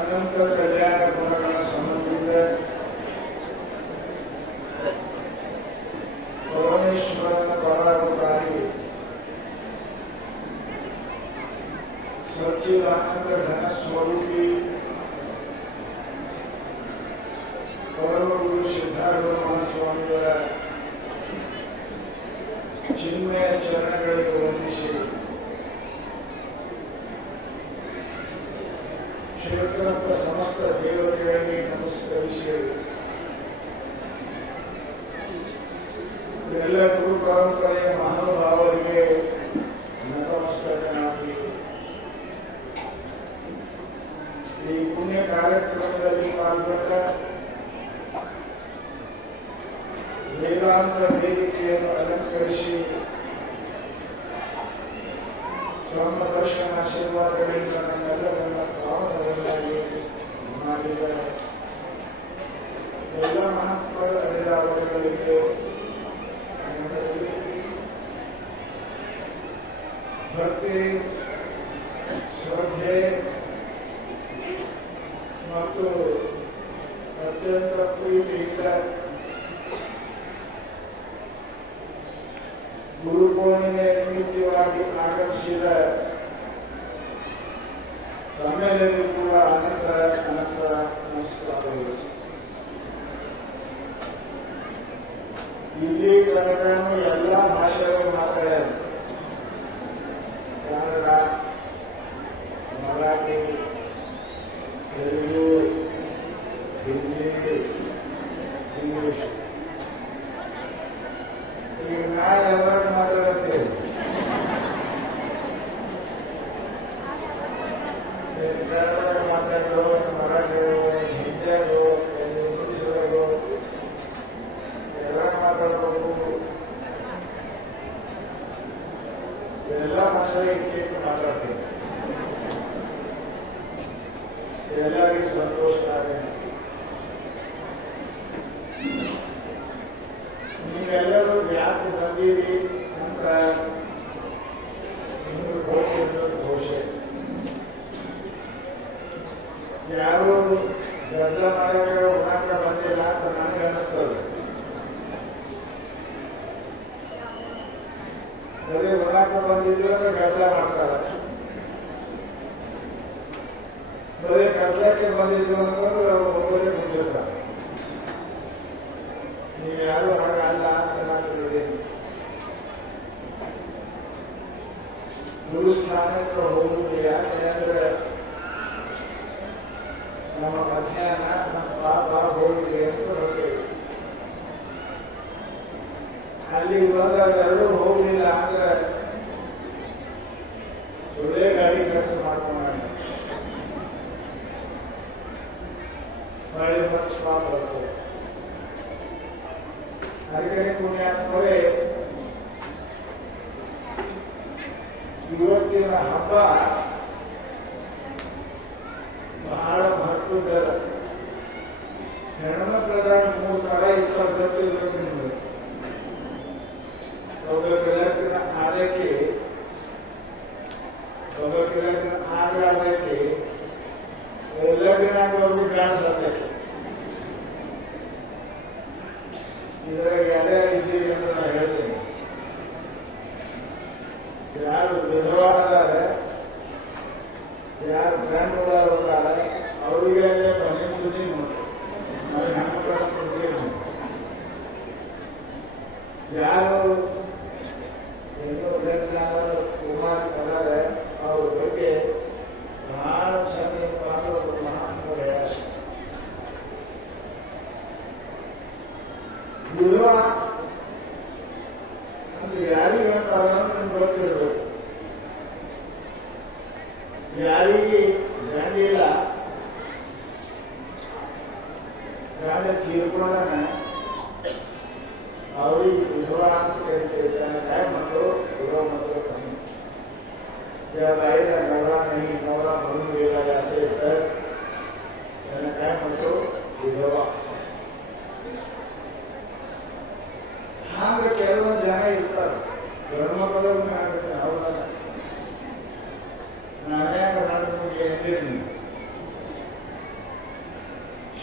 ಅನಂತ ಕಲ್ಯಾಣ ಗುಣಗಳ ಸಂಬಂಧಿತ ಪರಮೇಶ್ವರನ ಪರಾವತಾರಿ ಸಚ್ಚಿದಾನಂದ ಘನ ಸ್ವರೂಪಿ ಪರಮಗುರು ಸಿದ್ಧಾರೂಢ ಮಹಾಸ್ವಾಮಿಗಳ ಚಿನ್ಮಯ ಚರಣಗಳಿಗೆ ವಂದಿಸಿ ಕ್ಷೇತ್ರದ ಸಮಸ್ತ ದೇವತೆಗಳಿಗೆ ನಮಸ್ಕರಿಸಿ ಎಲ್ಲ ಗುರು ಪರಂಪರೆಯ ಮಹಾನುಭಾವರಿಗೆ ನತಮಸ್ತಕನಾಗಿ ಈ ಪುಣ್ಯ ಕಾರ್ಯಕ್ರಮದಲ್ಲಿ ಪಾಲ್ಗೊಂಡ ವೇದಾಂತ ವೇದಿಕೆಯನ್ನು ಅಲಂಕರಿಸಿ ತಮ್ಮ ದರ್ಶನ ಆಶೀರ್ವಾದಗಳಿಂದ ನಮ್ಮೆಲ್ಲರನ್ನ ಪಾವನವನ್ನಾಗಿ ಮಾಡಿದ ಎಲ್ಲ ಮಹತ್ವದ ನಡೆದಾವರುಗಳಿಗೆ ಭಕ್ತಿ ಶ್ರದ್ಧೆ ಮತ್ತು ಅತ್ಯಂತ ಪ್ರೀತಿಯಿಂದ ಗುರುಪೂರ್ಣಿಮೆ ನಿಮಿತ್ತವಾಗಿ ಆಗಮಿಸಿದ ತಮ್ಮೆಲ್ಲರಿಗೂ ಕೂಡ ಅನಂತ ಅನಂತ ನಮಸ್ಕಾರಗಳು. ಇಲ್ಲಿ ತನಕ ಎಲ್ಲ ಭಾಷೆಗಳು ಮಾತಾಡ್ಯಾರ. ಕನ್ನಡ, ಮರಾಠಿ, ತೆಲುಗು, ಹಿಂದಿ, ಇಂಗ್ಲಿಷ್. ಈಗ ನಾಳೆ ಯಾವಾಗ ಮಾತಾಡುತ್ತೇವೆ? ಕನ್ನಡ ಮಾತಾಡೋ, ಮರಾಠಿಯೋ, ಹಿಂದಿಯಾಗೋ, ಇಂಗ್ಲಿಷಿಯಾಗೋ ಎಲ್ಲ ಮಾತಾಡಬೇಕು. ಎಲ್ಲ ಭಾಷೆಗೆ ಕೇಳಿ ಮಾತಾಡ್ತೇವೆ. ಎಲ್ಲರಿಗೂ ಸಂತೋಷ ಆಗುತ್ತೆ. ನೀವೆಲ್ಲರೂ ಯಾಕೆ ಬಂದೀರಿ ಅಂತ ನಿಮಗೆ ಗೊತ್ತಿರೋ ಘೋಷೆ. ಯಾರು ಗದ್ದಲ ಮಾಡಕ್ಕೆ ಉಣಾಕ ಬಂದಿಲ್ಲ ಅಂತ ನನಗೆ ಅನಿಸ್ತದೆ. ಬರೀ ಉಣಾಕ ಬಂದಿದ್ರು ಅಂದ್ರೆ ಗದ್ದಲ ಮಾಡ್ತಾರೆ. ಬರೀ ಗದ್ದಲಕ್ಕೆ ಬಂದಿದ್ರು ಅಂತಂದ್ರೆ ಅವ್ರು ಮೊದಲೇ ಬಂದಿರ್ತಾರೆ. ನೀವು ಯಾರು ಹಾಗಲ್ಲ ಅಂತ ನಾನು ಹೇಳಿದ್ದೇನೆ. ಗುರು ಸ್ಥಾನಕ್ಕೆ ಹೋಗುವುದು ಯಾಕೆ ಅಂದ್ರೆ ನಮ್ಮ ಅಜ್ಞಾನ ನಮ್ಮ ಪಾಪ ಹೋಗಿದೆ ಅಂತ ಹೇಳ್ತೇವೆ. ಅಲ್ಲಿ ಬಂದವೆರಡೂ ಹೋಗಿಲ್ಲ ಅಂದ್ರೆ ಸುಳ್ಳೇ ಗಾಡಿ ಖರ್ಚು ಮಾಡ್ಕೊಂಡ ಮಳೆ ಮತ್ತು ಪಾಪ ಬರ್ತದೆ. ಅದಕ್ಕೆ ಪುಣ್ಯಾತ್ಮರೇ, ಇವತ್ತಿನ ಹಬ್ಬ ಬಹಳ ಮಹತ್ವದ. ಹೆಣ್ಮಕ್ಳದ 3 ತರ 20 ಇರಬೇಕು. ನಿಮಗೆ ಒಬ್ಬರ ಆರೈಕೆ, ಒಬ್ಬರ ಆರೈಕೆ, ಎಲ್ಲ ದಿನಾಂಕವರೆಗೂ ಗ್ರಾಂಡ್ಸ್ ಆಗ್ತೈತೆ. ಇದರಾಗ ಯಾರ್ಯಾರು ಇದ್ದೀರಿ ಅಂತ ನಾನು ಹೇಳ್ತೇನೆ. ಯಾರು ವಿಧವಾದರೆ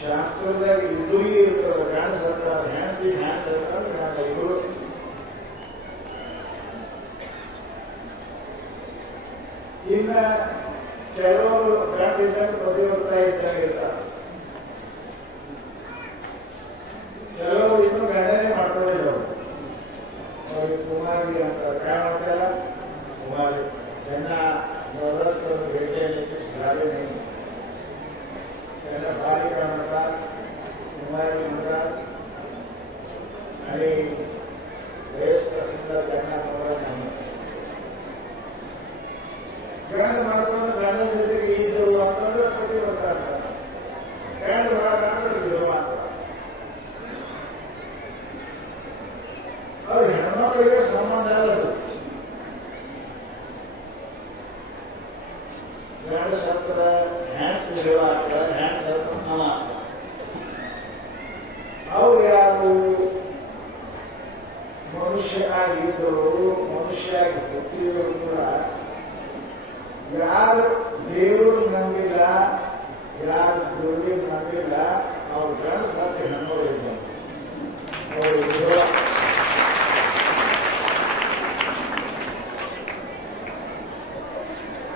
ಶಾಸ್ತ್ರದಾಗ ಇಬ್ಬರಿಗೆ ಇರ್ತದೆ, ಗಂಡ ಸರ್ಕಾರ ಹೆಣ್ತಿ ಹ್ಯಾಂಡ್ ಸರ್ಕಾರ ಗಂಡ ಇಬ್ಬರು. ಇನ್ನ ಕೆಲವರು ಗಂಡ ಇದ್ದಾಗ ಪ್ರತಿವರ್ತ ಇದ್ದಾಗ ಇರ್ತಾರೆ, ಕೆಲವರು ಇನ್ನೂ ಗಂಡನೇ ಮಾಡ್ಕೊಂಡಿಲ್ಲ. ಅವ್ರಿಗೆ ಕುಮಾರಿ ಅಂತ ಕಾಣತ್ತಲ್ಲ, ಕುಮಾರಿ ಜನ ಭೇಟಿಯಲ್ಲಿ ಗಾಡಿ त्यांना भारी काढणार कुमारी म्हणतात आणि वेश प्रसंग त्यांना ಗಂಡ ಮಾಡ್ಕೊಂಡು ಗಂಡನ ಜೊತೆಗೆ ಇದ್ದರು ಅಂತಂದ್ರೆ ಪ್ರತಿ ಬರ್ತಾರೆ. ಗಂಡ ಬರಾದ್ರೆ ಇದು ಮಾಡ್ತಾರೆ. ಅವ್ರು ಹೆಣ್ಮಕ್ಳಿಗೆ ಸಂಬಂಧ ಅಲ್ಲದು. ಗಂಡ ಸತ್ತರ ಹ್ಯಾಂಡ್ ಆಗ್ತದೆ, ಹ್ಯಾಂಡ್ ಸತ್ರ ಹಣ ಆಗ್ತದೆ. ಅವ್ರು ಯಾರು ಮನುಷ್ಯ ಆಗಿದ್ದರು, ಮನುಷ್ಯ ಆಗಿ ಹುಟ್ಟಿದವರು ಕೂಡ ಯಾರು ದೇವರು ನಂಬಿಲ್ಲ, ಯಾರು ಗುರುವಿಗೆ ನಂಬಿಲ್ಲ, ಅವ್ರು ಗಂಡ ಸತ್ಯ ಹೆಣ್ಣೋರಿದ್ದರು. ಅವರು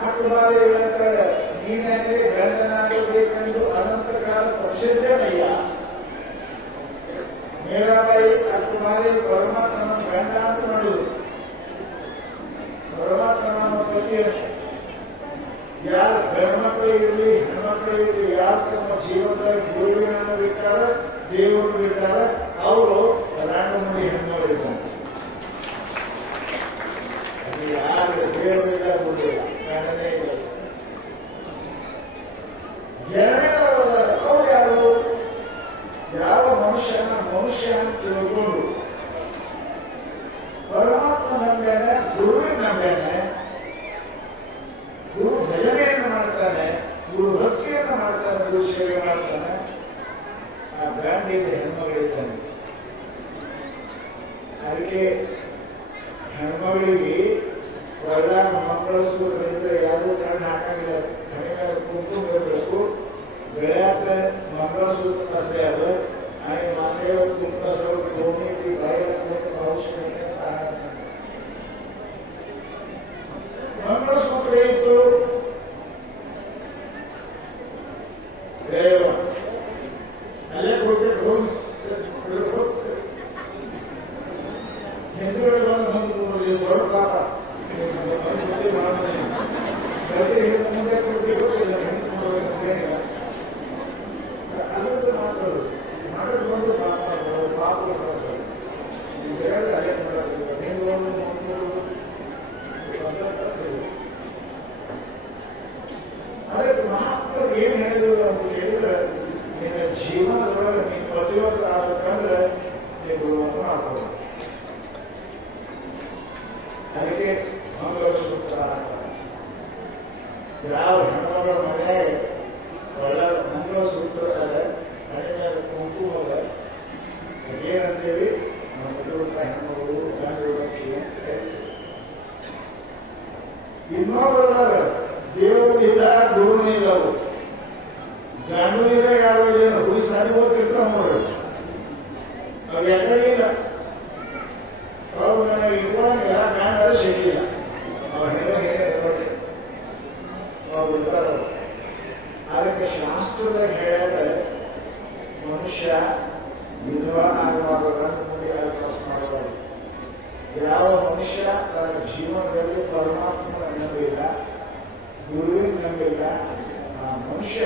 ಅಕ್ಕಬಾರಿ ಹೇಳ್ತಾರೆ, ನೀನೇ ಗಂಡನಾಗಬೇಕೆಂದು ಅನಂತ ಕಾಲ ತಪ್ಪಿಸಿದ್ದೇನಯ್ಯ. ಮೀರಾಬಾಯಿ ಅಕ್ಕಬಾರಿ ಪರಮಾತ್ಮನ ಗಂಡ ಅಂತ ಮಾಡುವುದು, ಪರಮಾತ್ಮನ ಪತಿಯನ್ನು. ಯಾರು ಗಂಡ್ಮಕ್ಳು ಇರಲಿ ಹೆಣ್ಮಕ್ಳು ಇರಲಿ, ಯಾರು ತಮ್ಮ ಜೀವನದಲ್ಲಿ ಗುರುವಿನನ್ನು ಬಿಟ್ಟಾರೆ, ದೇವರು ಬಿಟ್ಟಾರೆ, ಅವರು ಗಂಡ ನೋಡಿ ಹೆಣ್ಮಗಳಿದ್ದಾರೆ. ಅದು ಯಾರು ದೇವರಿಲ್ಲ, ಗುರುವಿಲ್ಲ, ಗಂಡನೇ ಇಲ್ಲ. ಎರಡನೇದವರ ಅವ್ರು ಯಾರು? ಯಾವ ಮನುಷ್ಯ ಅಂತ ತಿಳ್ಕೊಂಡು ಪರಮಾತ್ಮ ನಂಬೇನೆ, ಗುರುವಿನ ನಂಬೇನೆ, ಗುರು ಭಜನೆಯನ್ನು ಮಾಡ್ತಾನೆ, ಗುರು ಭಕ್ತಿಯನ್ನು ಮಾಡ್ತಾನೆ, ಗುರು ಸೇವೆ ಮಾಡ್ತಾನೆ, ಆ ಗಂಡಿಗೆ ಹೆಣ್ಮಗಳಿದ್ದಾನೆ. ಅದಕ್ಕೆ ಹೆಣ್ಮಗಳಿಗೆ ಒಳ್ಳೆ ಮಂಗಳಸೂತ್ರ ಇದ್ರೆ ಯಾವುದೂ ಕಣ್ಣು ಹಾಕಂಗಿಲ್ಲ. ಕಣ್ಣಿನ ಕುಂಕುಮ ಇರಬೇಕು, ಬೆಳೆಯಾಕ ಮಂಗಳಸೂತ್ರ ಅಷ್ಟೇ ಅದು. आणि माझे कुंकू दोन्ही ती बाहेर आवश्यक मंगळसूत्र इತ್ತು ದೇವ ಅಲ್ಲೇ ಹೋಗಿ ಹಿಂದೂಗಳಿಗೆ ಒಂದು ಸ್ವಲ್ಪ ಮುಂದೆ ಕೊಡ್ಬೇಕು ಅದೊಂದು ಮಾತು ಮಾಡಿಕೊಂಡು ಪಾಪ ಅದಕ್ಕೆ ಮಹಾತ್ಮರು ಏನ್ ಹೇಳಿದ್ರು ಅಂತ ಹೇಳಿದ್ರೆ, ನಿನ್ನ ಜೀವನದೊಳಗೆ ನೀನು ಪ್ರತಿಯೊಂದು ಆಗಬೇಕಂದ್ರೆ ನೀವು ಗುರುವನ್ನು ಮಾಡ್ಬೋದು. ಅದಕ್ಕೆ ಮಂಗಳಸೂತ್ರ ಯಾವ ಹೆಣ್ಮಗಳ ಮನೆಯಾಗ ಒಳ್ಳೆ ಮಂಗಳಸೂತ್ರ ಅದ, ಮನೆ ಮೇಲೆ ಕುಂಕುಮ ಅದ, ಏನಂತೇಳಿ ನಮ್ಮ ಹೆಣ್ಮಗಳು ಇನ್ನೊಬ್ಬರ ದೇವರು ಇಲ್ಲ, ಗುರುನೇ ಇಲ್ಲವು, ಗಂಡು ಇಲ್ಲ, ಯಾವ ಇಲ್ಲ, ಹುಡುಗಿ ಸಾರಿ ಓದ್ತಿರ್ತಾವ ನೋಡ್ರಿ, ಅವು ಎರಡನೇ ಇಲ್ಲ. ಅವ್ರು ನನಗೆ ಇಟ್ಕೊಂಡಂಗಿಲ್ಲ, ಗಂಡಾರ ಸಿಗಿಲ್ಲ, ಅವನ್ನೆಲ್ಲ ಹೇಳಿ ಅವ್ರು ಇರ್ತಾರ. ಅದಕ್ಕೆ ಶಾಸ್ತ್ರದಾಗ ಹೇಳ್ಯಾರ, ಮನುಷ್ಯ ವಿಧವಾ ಆಗಬಾರ್ದು, ಗಂಡು ಮುಂದೆ ಕೆಲಸ ಮಾಡಬಾರ್ದು. ಯಾವ ಮನುಷ್ಯ ತನ್ನ ಜೀವನದಲ್ಲಿ ಪರಮಾತ್ಮನ ನಂಬಿಲ್ಲ, ಗುರುವಿನ ನಂಬಿಲ್ಲ, ಆ ಮನುಷ್ಯ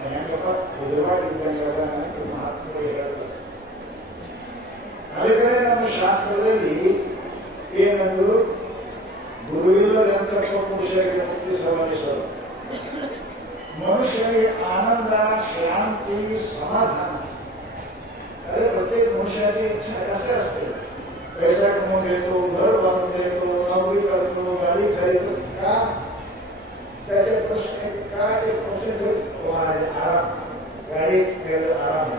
ಹೆಂಗಪ್ಪ ವಿಧವಾಗಿದ್ದಂಗೆ ಅಂತ ಮಹಾತ್ಮರು ಹೇಳಿದ್ರು. ಅದಕ್ಕೆ ನಮ್ಮ ಶಾಸ್ತ್ರದಲ್ಲಿ ಏನಂದ್ರು, ಗುರುವಿಲ್ಲದಂತ ಪುರುಷರಿಗೆ ಮುಕ್ತಿ ಸಂಬಂಧಿಸಲು ಮನುಷ್ಯನಿಗೆ ಆನಂದ, ಶಾಂತಿ, ಸಮಾಧಾನ. अरे प्रत्येक मनुष्याची इच्छा असं असते, पैसा कमवून देतो, घर बांधून देतो, नोकरी करतो, गाडी खरेदतो, का त्याचे प्रश्न काय? ते प्रश्न आराम, गाडी खरेदी आराम आहे,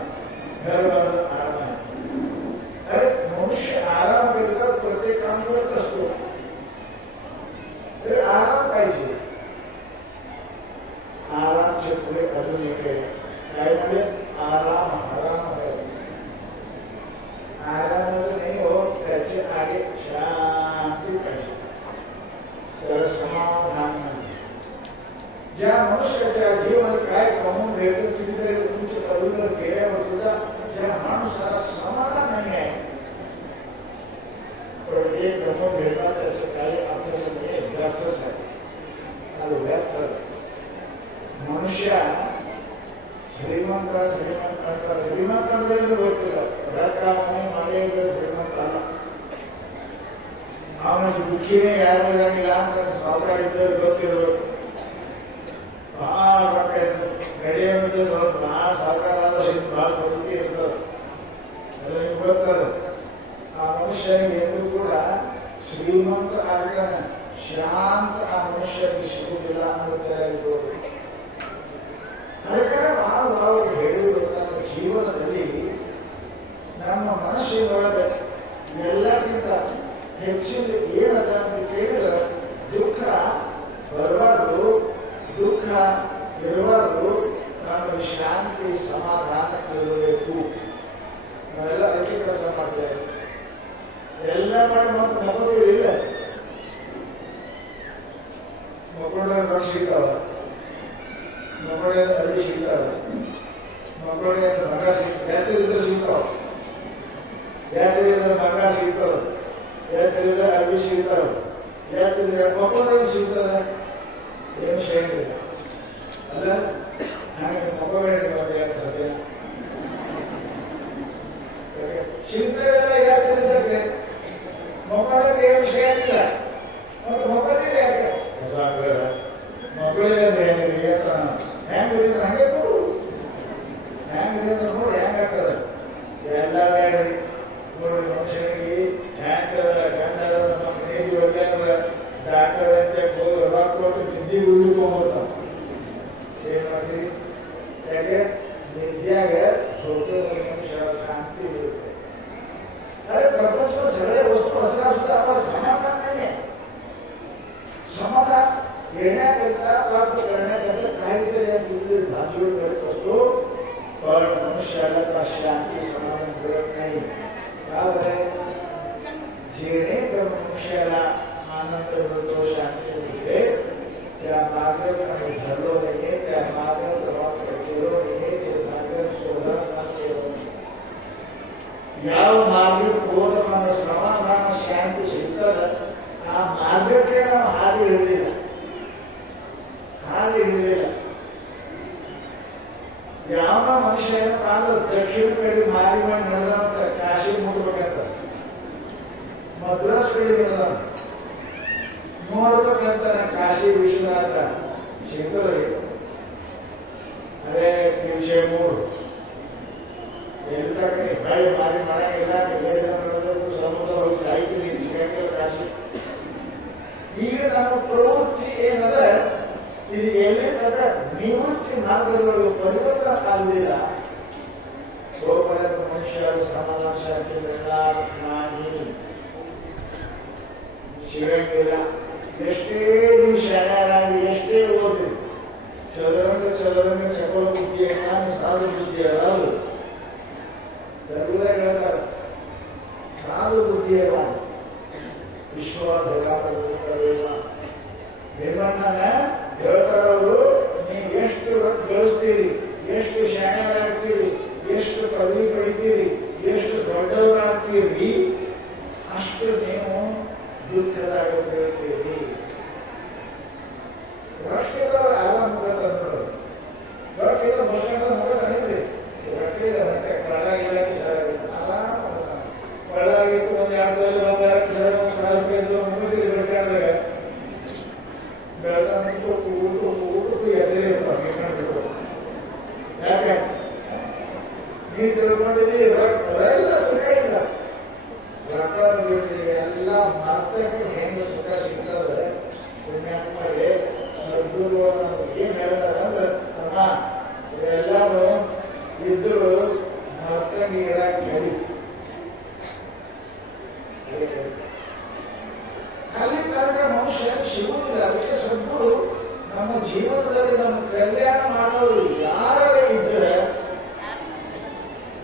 घर बांधून आराम आहे. अरे मनुष्य आराम करतात, प्रत्येक काम करत असतो, तरी आराम पाहिजे. आरामचे पुढे अजून एक आहे, काय म्हणजे ಮನುಷ್ಯ ಶ್ರೀಮಂತ ಶ್ರೀಮಂತ ಅಂತ ಶ್ರೀಮಂತ ಅಂದ್ರೆ ಗೊತ್ತಿಲ್ಲ, ಮನೆ ಮಳೆಯಿಂದ ಶ್ರೀಮಂತ ಅಲ್ಲ. ಅವನಿಗೆ ದುಃಖಿನೇ ಯಾರು ಇರಂಗಿಲ್ಲ ಅಂತ ಸಾವುಕಾರ ಇದ್ದರು ಗೊತ್ತಿರಬೇಕು. ಬಹಳ ರೊಕ್ಕ ಇರ್ತದೆ, ನಡೆಯೋದು ಸ್ವಲ್ಪ ಸಾವುಕಾರ ಆದ್ರೆ ಬಹಳ ಪ್ರವೃತ್ತಿ ಇರ್ತದೆ, ಅದು ನಿಮ್ಗೆ ಗೊತ್ತದ. ಆ ಮನುಷ್ಯನಿಗೆ ಎಂದೂ ಕೂಡ ಶ್ರೀಮಂತ ಆಗ್ತಾನೆ, ಶಾಂತ ಆ ಮನುಷ್ಯನಿಗೆ ಸಿಗುವುದಿಲ್ಲ ಅನ್ನೋದರ ಅದಕ್ಕೆ ನಾವು ಹೇಳುವುದು ನಮ್ಮ ಜೀವನದಲ್ಲಿ ನಮ್ಮ ಮನಸ್ಸಿನೊಳಗೆ ಎಲ್ಲಕ್ಕಿಂತ ಹೆಚ್ಚಿನ ಏನದ ಅಂತ ಕೇಳಿದ್ರೆ ದುಃಖ ಬರಬಾರ್ದು, ದುಃಖ ಇರಬಾರ್ದು, ನಮಗೆ ಶಾಂತಿ ಸಮಾಧಾನ ಇರಬೇಕು. ನಾವೆಲ್ಲ ಅದಕ್ಕೆ ಕೆಲಸ ಮಾಡ್ತೇವೆ, ಎಲ್ಲ ಮಾಡಿ ಮತ್ತು ಮಕ್ಕಳು ಇಲ್ಲ, ಮಕ್ಕಳ ರೊಕ್ಕ ಸಿಗ್ತಾವ, ಮಕ್ಕಳ ಅರಿವಿ ಸಿಗ್ತಾವ, ಮಕ್ಕಳ ಮಗ ಸಿಗ್ತಾವ, ಸಿಗ್ತಾವ, ಯಾಚರಿದ್ರೆ ಮಗ ಸಿಗ್ತಾವ, ಯಾಚರಿದ್ರೆ ಅರಿವಿ ಸಿಗ್ತಾವ, ಯಾಚರಿದ್ರೆ ಮಕ್ಕಳ ಸಿಗ್ತದೆ, ಏನು ಶೈಲಿ ಅಲ್ಲ. ನನಗೆ ಮಕ್ಕಳ ಹೇಳ್ತಾರೆ ಸಿಗ್ತವೆಲ್ಲ ಯಾಚರಿದ್ರೆ ಮಕ್ಕಳಿಗೆ ಏನು ವಿಷಯ ಇಲ್ಲ, ಮತ್ತು ಮಕ್ಕಳಿಗೆ ಯಾಕೆ ಮಕ್ಕಳಿಗೆ ಹೆಂಗಿದೆ ಹೆಂಗಿದೆ ಹಂಗೆ ಕೊಡು, ಹೆಂಗಿದೆ ಅಂತ ನೋಡಿ ಹೆಂಗಾಗ್ತದೆ ಎಲ್ಲ ಬೇಡಿ ನೋಡಿ. ಮನುಷ್ಯನಿಗೆ ಹ್ಯಾಂಗ ಗಂಡ ನಮ್ಮ ಮನೆಗೆ ಒಳ್ಳೆ ಅಂದ್ರೆ ಡಾಕ್ಟರ್ ಅಂತ ರೊಕ್ಕ ಕೊಟ್ಟು ನಿದ್ದೆ ಉಳಿದುಕೊಂಡ್ಬಿಡ್ತಾವ. ಏನ್ ಮಾಡ್ತೀವಿ? ಯಾಕೆ ನಿದ್ಯಾಗ ಶಾಂತಿ ಇರುತ್ತೆ. अरे प्रपंच में सगळे वस्तू असणार सुद्धा आपण समाधान नाहीये. समाधान येण्याकरिता प्राप्त करण्याकरिता काहीतरी या भाजीवर करत असतो, पण मनुष्याला त्या शांती समाधान मिळत नाही. का बरं? जेणेकरून मनुष्याला आनंद मिळतो, शांती मिळते, त्या मार्गात आम्ही धरलो नाहीये, त्या मार्गात वापर केलो नाहीये, ते मार्ग शोधत केलो. ಯಾವ ಮಾರ್ಗಕ್ಕೆ ಹೋದ್ರೆ ನಮ್ಮ ಸಮಾಧಾನ ಶಾಂತಿ ಸಿಗ್ತದೆ, ಆ ಮಾರ್ಗಕ್ಕೆ ನಾವು ಹಾದಿ ಹಿಡಿದಿಲ್ಲ. ಯಾವ ಮನುಷ್ಯ ತಾನು ದಕ್ಷಿಣ ಕಡೆ ಮಾರಿ ಮಾಡಿ ನಡೆದಂತ ಕಾಶಿ ಮುಟ್ಬೇಕಂತ, ಮದ್ರಾಸ್ ಕಡೆ ನಡೆದ ನೋಡ್ಬೇಕಂತ ಕಾಶಿ ವಿಶ್ವನಾಥ ಸಿಗ್ತದೆ. ಅದೇ ವಿಷಯ 3 ಎಲ್ಲ ಕಡೆ ಬೆಳೆ ಮಾರಿ ಮಾಡಂಗಿಲ್ಲ, ಸಮುದ್ರ ಹೋಗಿ ಸಾಯ್ತೀರಿ ಕಾಶಿ. ಈಗ ನಮ್ಮ ಪ್ರವೃತ್ತಿ ಏನಂದ್ರೆ ಇದು ಎಲ್ಲಿಂದ್ರೆ ನಿವೃತ್ತಿ ಮಾರ್ಗದೊಳಗೆ ಪರಿವರ್ತನೆ ಆಗುವುದಿಲ್ಲ. ಸೋಪರ್ಯಂತ ಮನುಷ್ಯ ಸಮಾಧಾನ ಶಾಂತಿ ನಾನಿ ಸಿಗಂಗಿಲ್ಲ. ಎಷ್ಟೇ ನೀವು ಶಾಣೆಯಾಗಿ ಎಷ್ಟೇ ಓದಿ ಚಲರಂಗ ಚಕೋಲ ಬುದ್ಧಿ ನಾನು ಸಾಧು ಬುದ್ಧಿ ಅಲ್ಲ ತರುವುದೇ ಹೇಳ್ತಾರೆ. ಸಾಧು ಬುದ್ಧಿ ಅಲ್ಲ, ವಿಶ್ವ ನಿರ್ಬಂಧನ ಹೇಳ್ತಾರೆ ಅವರು. ನೀವು ಎಷ್ಟು ಗಳಿಸ್ತೀರಿ, ಎಷ್ಟು ಶಾಣೆಯಾಗ್ತೀರಿ, ಎಷ್ಟು ಪದವಿ ಪಡಿತೀರಿ, ಎಷ್ಟು ದೊಡ್ಡವರಾಗ್ತೀರಿ, ಅಷ್ಟು ನೀವು ದುಃಖದಾಗ ಬೆಳಿತೀರಿ. ರೊಕ್ಕಿದ ಆರಾಮ ಮುಖ ತಂದ್ರು, ರೊಕ್ಕಿದ ಮುಖಂಡ ಮುಖ ತಂದ್ರಿ, ರೊಕ್ಕಿದ ಮತ್ತೆ ಕಳ ಆರಾಮ ಒಳಗಿಟ್ಟು ಒಂದು 2,000 ಮುಗಿದಿರಿ ಬೇಕಾದಾಗ ಬೆಳಗ್ಗೆ ಊಟಕ್ಕೂ ಹೆಸರಿ ಇರ್ತಾವೆ. ಯಾಕೆ ನೀ ತಿಳ್ಕೊಂಡಿದ್ದೀವಿ ಎಲ್ಲ ಸುಖ ಇಲ್ಲ, ರೊಕ್ಕ ಎಲ್ಲ ಮರ್ತಕ್ಕೆ ಹೆಂಗೆ ಸುಖ ಸಿಗ್ತದೆ. ಪುಣ್ಯಾತ್ಮಗೆ ಸದ್ಗುರು ಏನ್ ಹೇಳ್ತಾರೆ ಅಂದ್ರೆ, ಅಮ್ಮ ಇವೆಲ್ಲರೂ ಇದ್ದರು ಮರ್ತಂಗೆ ಇರಾಕ್ ಹೇಳಿ ಅಲ್ಲಿ ತನಕ ಮನುಷ್ಯ ಸಿಗುವುದಿಲ್ಲ. ಅದಕ್ಕೆ ಸದ್ಗುರು ನಮ್ಮ ಜೀವನದಲ್ಲಿ ನಮ್ಮ ಕಲ್ಯಾಣ ಮಾಡೋರು ಯಾರೇ ಇದ್ರೆ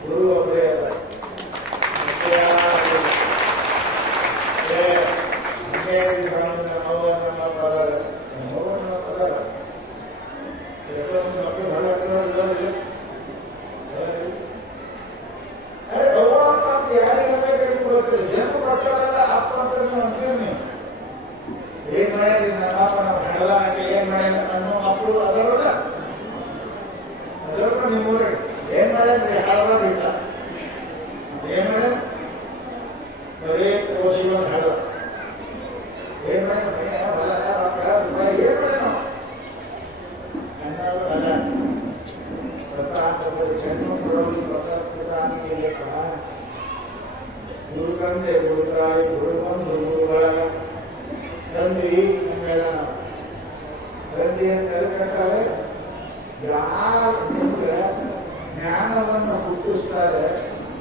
ಗುರು ಒಬ್ಬರೇ ಅಲ್ಲ. ಮಕ್ಕಳು ಯಾರು ನಿಮ್ಗೆ ಜ್ಞಾನವನ್ನು ಹುಟ್ಟಿಸ್ತಾರೆ,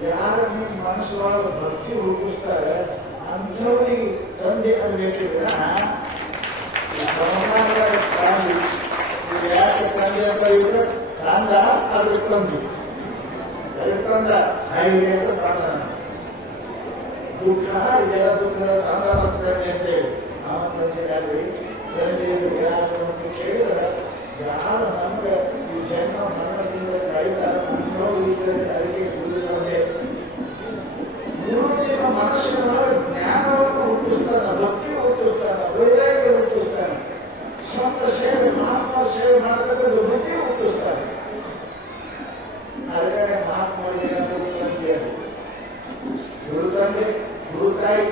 ಯಾರು ನಿಮ್ಮ ಮನಸ್ಸೊಳಗೆ ಭಕ್ತಿ ಹುಟ್ಟಿಸ್ತಾರೆ ಅಂಥವ್ರಿಗೆ ತಂದೆ ಅನ್ಬೇಕಿದ್ರೆ ಯಾಕೆ ತಂದೆ ಅಂತ ಇದ್ರೆ ತಂದ ಅದ್ರ ತಂದು ತಂದ ಸಾಯಿಗೆ ಅಂತ ತಂದ ದುಃಖ ಇದೆಲ್ಲ ದುಃಖದ ತಂದ ಬರ್ತದೆ ಅಂತೇಳಿ ನಮ್ಮ ತಂದೆಯಾಗಲಿ ತಂದೆಯರು ಯಾರು ಅಂತ ಕೇಳಿದ್ರೆ ಯಾರು ನಮ್ಗೆ ಈ ಜನ್ಮ ಮರಣದಿಂದ ಕಳೀತಾರೆ ಅಂಥವ್ರು ಇದರಲ್ಲಿ ಅದಕ್ಕೆ ಗುರುಗಳೇ ಗುರು ನಿಮ್ಮ ಮನಸ್ಸಿನೊಳಗೆ ಜ್ಞಾನವನ್ನು ಹುಟ್ಟಿಸ್ತಾನೆ, ಭಕ್ತಿ ಹುಟ್ಟಿಸ್ತಾನೆ, ವೈರಾಗ್ಯ ಹುಟ್ಟಿಸ್ತಾನೆ, ಸ್ವಂತ ಸೇವೆ ಮಹಾತ್ಮ ಸೇವೆ ಮಾಡತಕ್ಕಂಥ ಬುದ್ಧಿ ಹುಟ್ಟಿಸ್ತಾನೆ. ಅದಕ್ಕೆ ಮಹಾತ್ಮರಿಗೆ ತಂದೆ ಗುರು ತಂದೆ ಗುರು ತಾಯಿ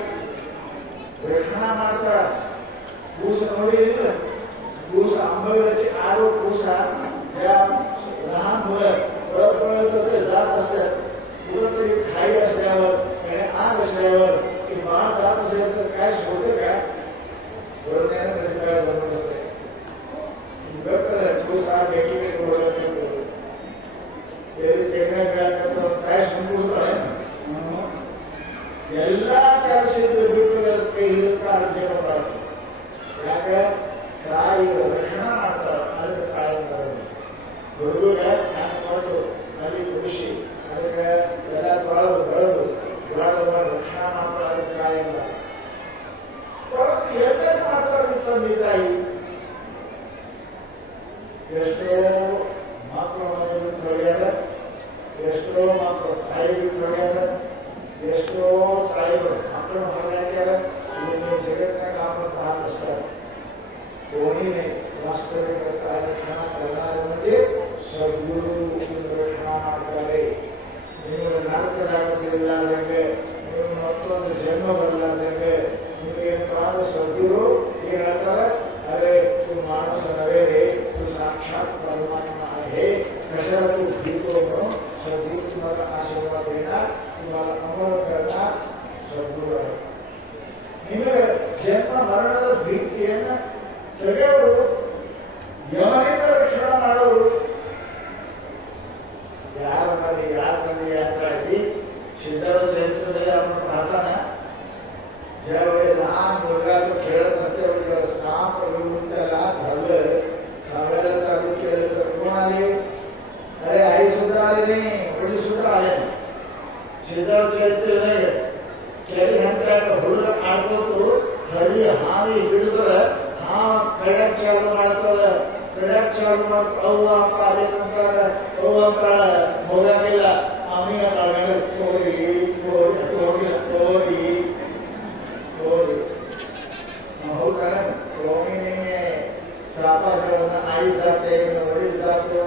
ರಕ್ಷಣಾ ಮಾಡ್ತಾಳ. ಕೂಸ ನೋಡಿ ಇಲ್ಲ, ಕೂಸ अंबल वरची आडो ಕೂಸ लहान मुलं पळत जात असतात. कुठंतरी खाई असल्यावर आणि आग असल्यावर की बाळ जात असेल तर काय होतं का ओळखण्याने त्याची काय जमत असते. ಕೂಸ ಬೇಕಿಗೆ ಓಡಾಡ್ತಾರೆ काय ಸಂಪೂರ್ಣ ಎಲ್ಲ ಕೆಲಸ ಇದ್ರೆ ಬಿಟ್ಟು ಕೈ ಹಿಡಿದು ಅರ್ಜೆಂಟ್ ಮಾಡ್ತಾರೆ. ಯಾಕೆ ತಾಯಿ ರಕ್ಷಣಾ ಮಾಡ್ತಾರೆ, ಅದಕ್ಕೆ ತಾಯಿ ಹುಡುಗ ಕೊಟ್ಟು ಅಲ್ಲಿ ಖುಷಿ ಅದಕ್ಕೆ ಎಲ್ಲ ತೊಳೆದು ಬೆಳೆದು ಮಾಡಿ ರಕ್ಷಣಾ ಮಾಡ್ತಾರೆ, ಅದಕ್ಕೆ ತಾಯಿ ಇಲ್ಲ. ಹೊರತು ಎಲ್ಲ ಮಾಡ್ತಾರೆ ತಂದೆ ತಾಯಿ. ಎಷ್ಟೋ ಮಕ್ಕಳು ಮನೆಯಲ್ಲಿ ತೊಳೆಯಾರ, ಎಷ್ಟೋ ಮಕ್ಕಳು ತಾಯಿಗಳು ತೊಳೆಯಾರ, ಎಷ್ಟೋ ತಾಯಿಗಳು ಮಕ್ಕಳು ಹೊರಗಾಕ್ಯಾರ. ಇದನ್ನು ಜಗತ್ತಿನಾಗ ಆಮಂತ ಹಾಕಿಸ್ತಾರೆ. कोणीने वास्तविक रक्षणा करणाऱ्यामध्ये सद्गुरू रक्षणा ಮಾಡ್ತಾರೆ. ನಿಮಗೆ ನರಕದಾಗಲಿಲ್ಲದಂಗೆ, ನೀವು ಮತ್ತೊಂದು ಜನ್ಮ ಬರಲಾರ್ದಂಗೆ ನಿಮಗೇನಪ್ಪ ಸದ್ಗುರು ಏನು ಹೇಳ್ತಾರೆ, अरे तू माणूस नव्हे रे, तू साक्षात परमात्मा आहे, कशाला तू भीतो म्हणून सद्गुरू तुम्हाला आशीर्वाद देणार, तुम्हाला अमर करणार सद्गुरू आहे. ನಿಮಗೆ ಜನ್ಮ ಮರಣದ ಭೀತಿಯನ್ನು ತೆಗೆಯವರು, ಯಮನಿಂದ ರಕ್ಷಣೆ ಮಾಡೋರು ಯಾರ ಮನೆ ಯಾರ ತಂದೆ यात्राची सिद्धार्थ चरित्रमध्ये आपण पाहताना ज्यावेळी लहान मुलगा तो खेळत असते साप येऊन त्याला धरलं, सांगायला चालू केलं तर कोण आले? अरे आई सुद्धा आले नाही, वडील सुद्धा आले. सिद्धार्थ चरित्र केली नंतर ಹುಡುಗ ಆಡ್ಕೊಂಡು ಹರಿ ಹಾವಿ ಹಿಡಿದ್ರೆ ಕಡ್ಯಾಕ್ ಚಾಲು ಮಾಡ್ತಾರೆ. ಕಡ್ಯಾಕ್ ಚಾಲು ಮಾಡ್ತಾರೆ, ಅವ್ವ ಅಪ್ಪ ಅದೇ ಅಂತಾರೆ, ಅವ್ವ ಅಂತಾಳ ಹೋಗಂಗಿಲ್ಲ, ಅವನಿಗೆ ಅಂತಾಳೆ ಹೋಗಿ ಹೋಗಿ ಹೋಗಿಲ್ಲ ಹೋಗಿ ಹೋಗಿ होता रोहिणी सापाच्या आई जाते, वडील जातो,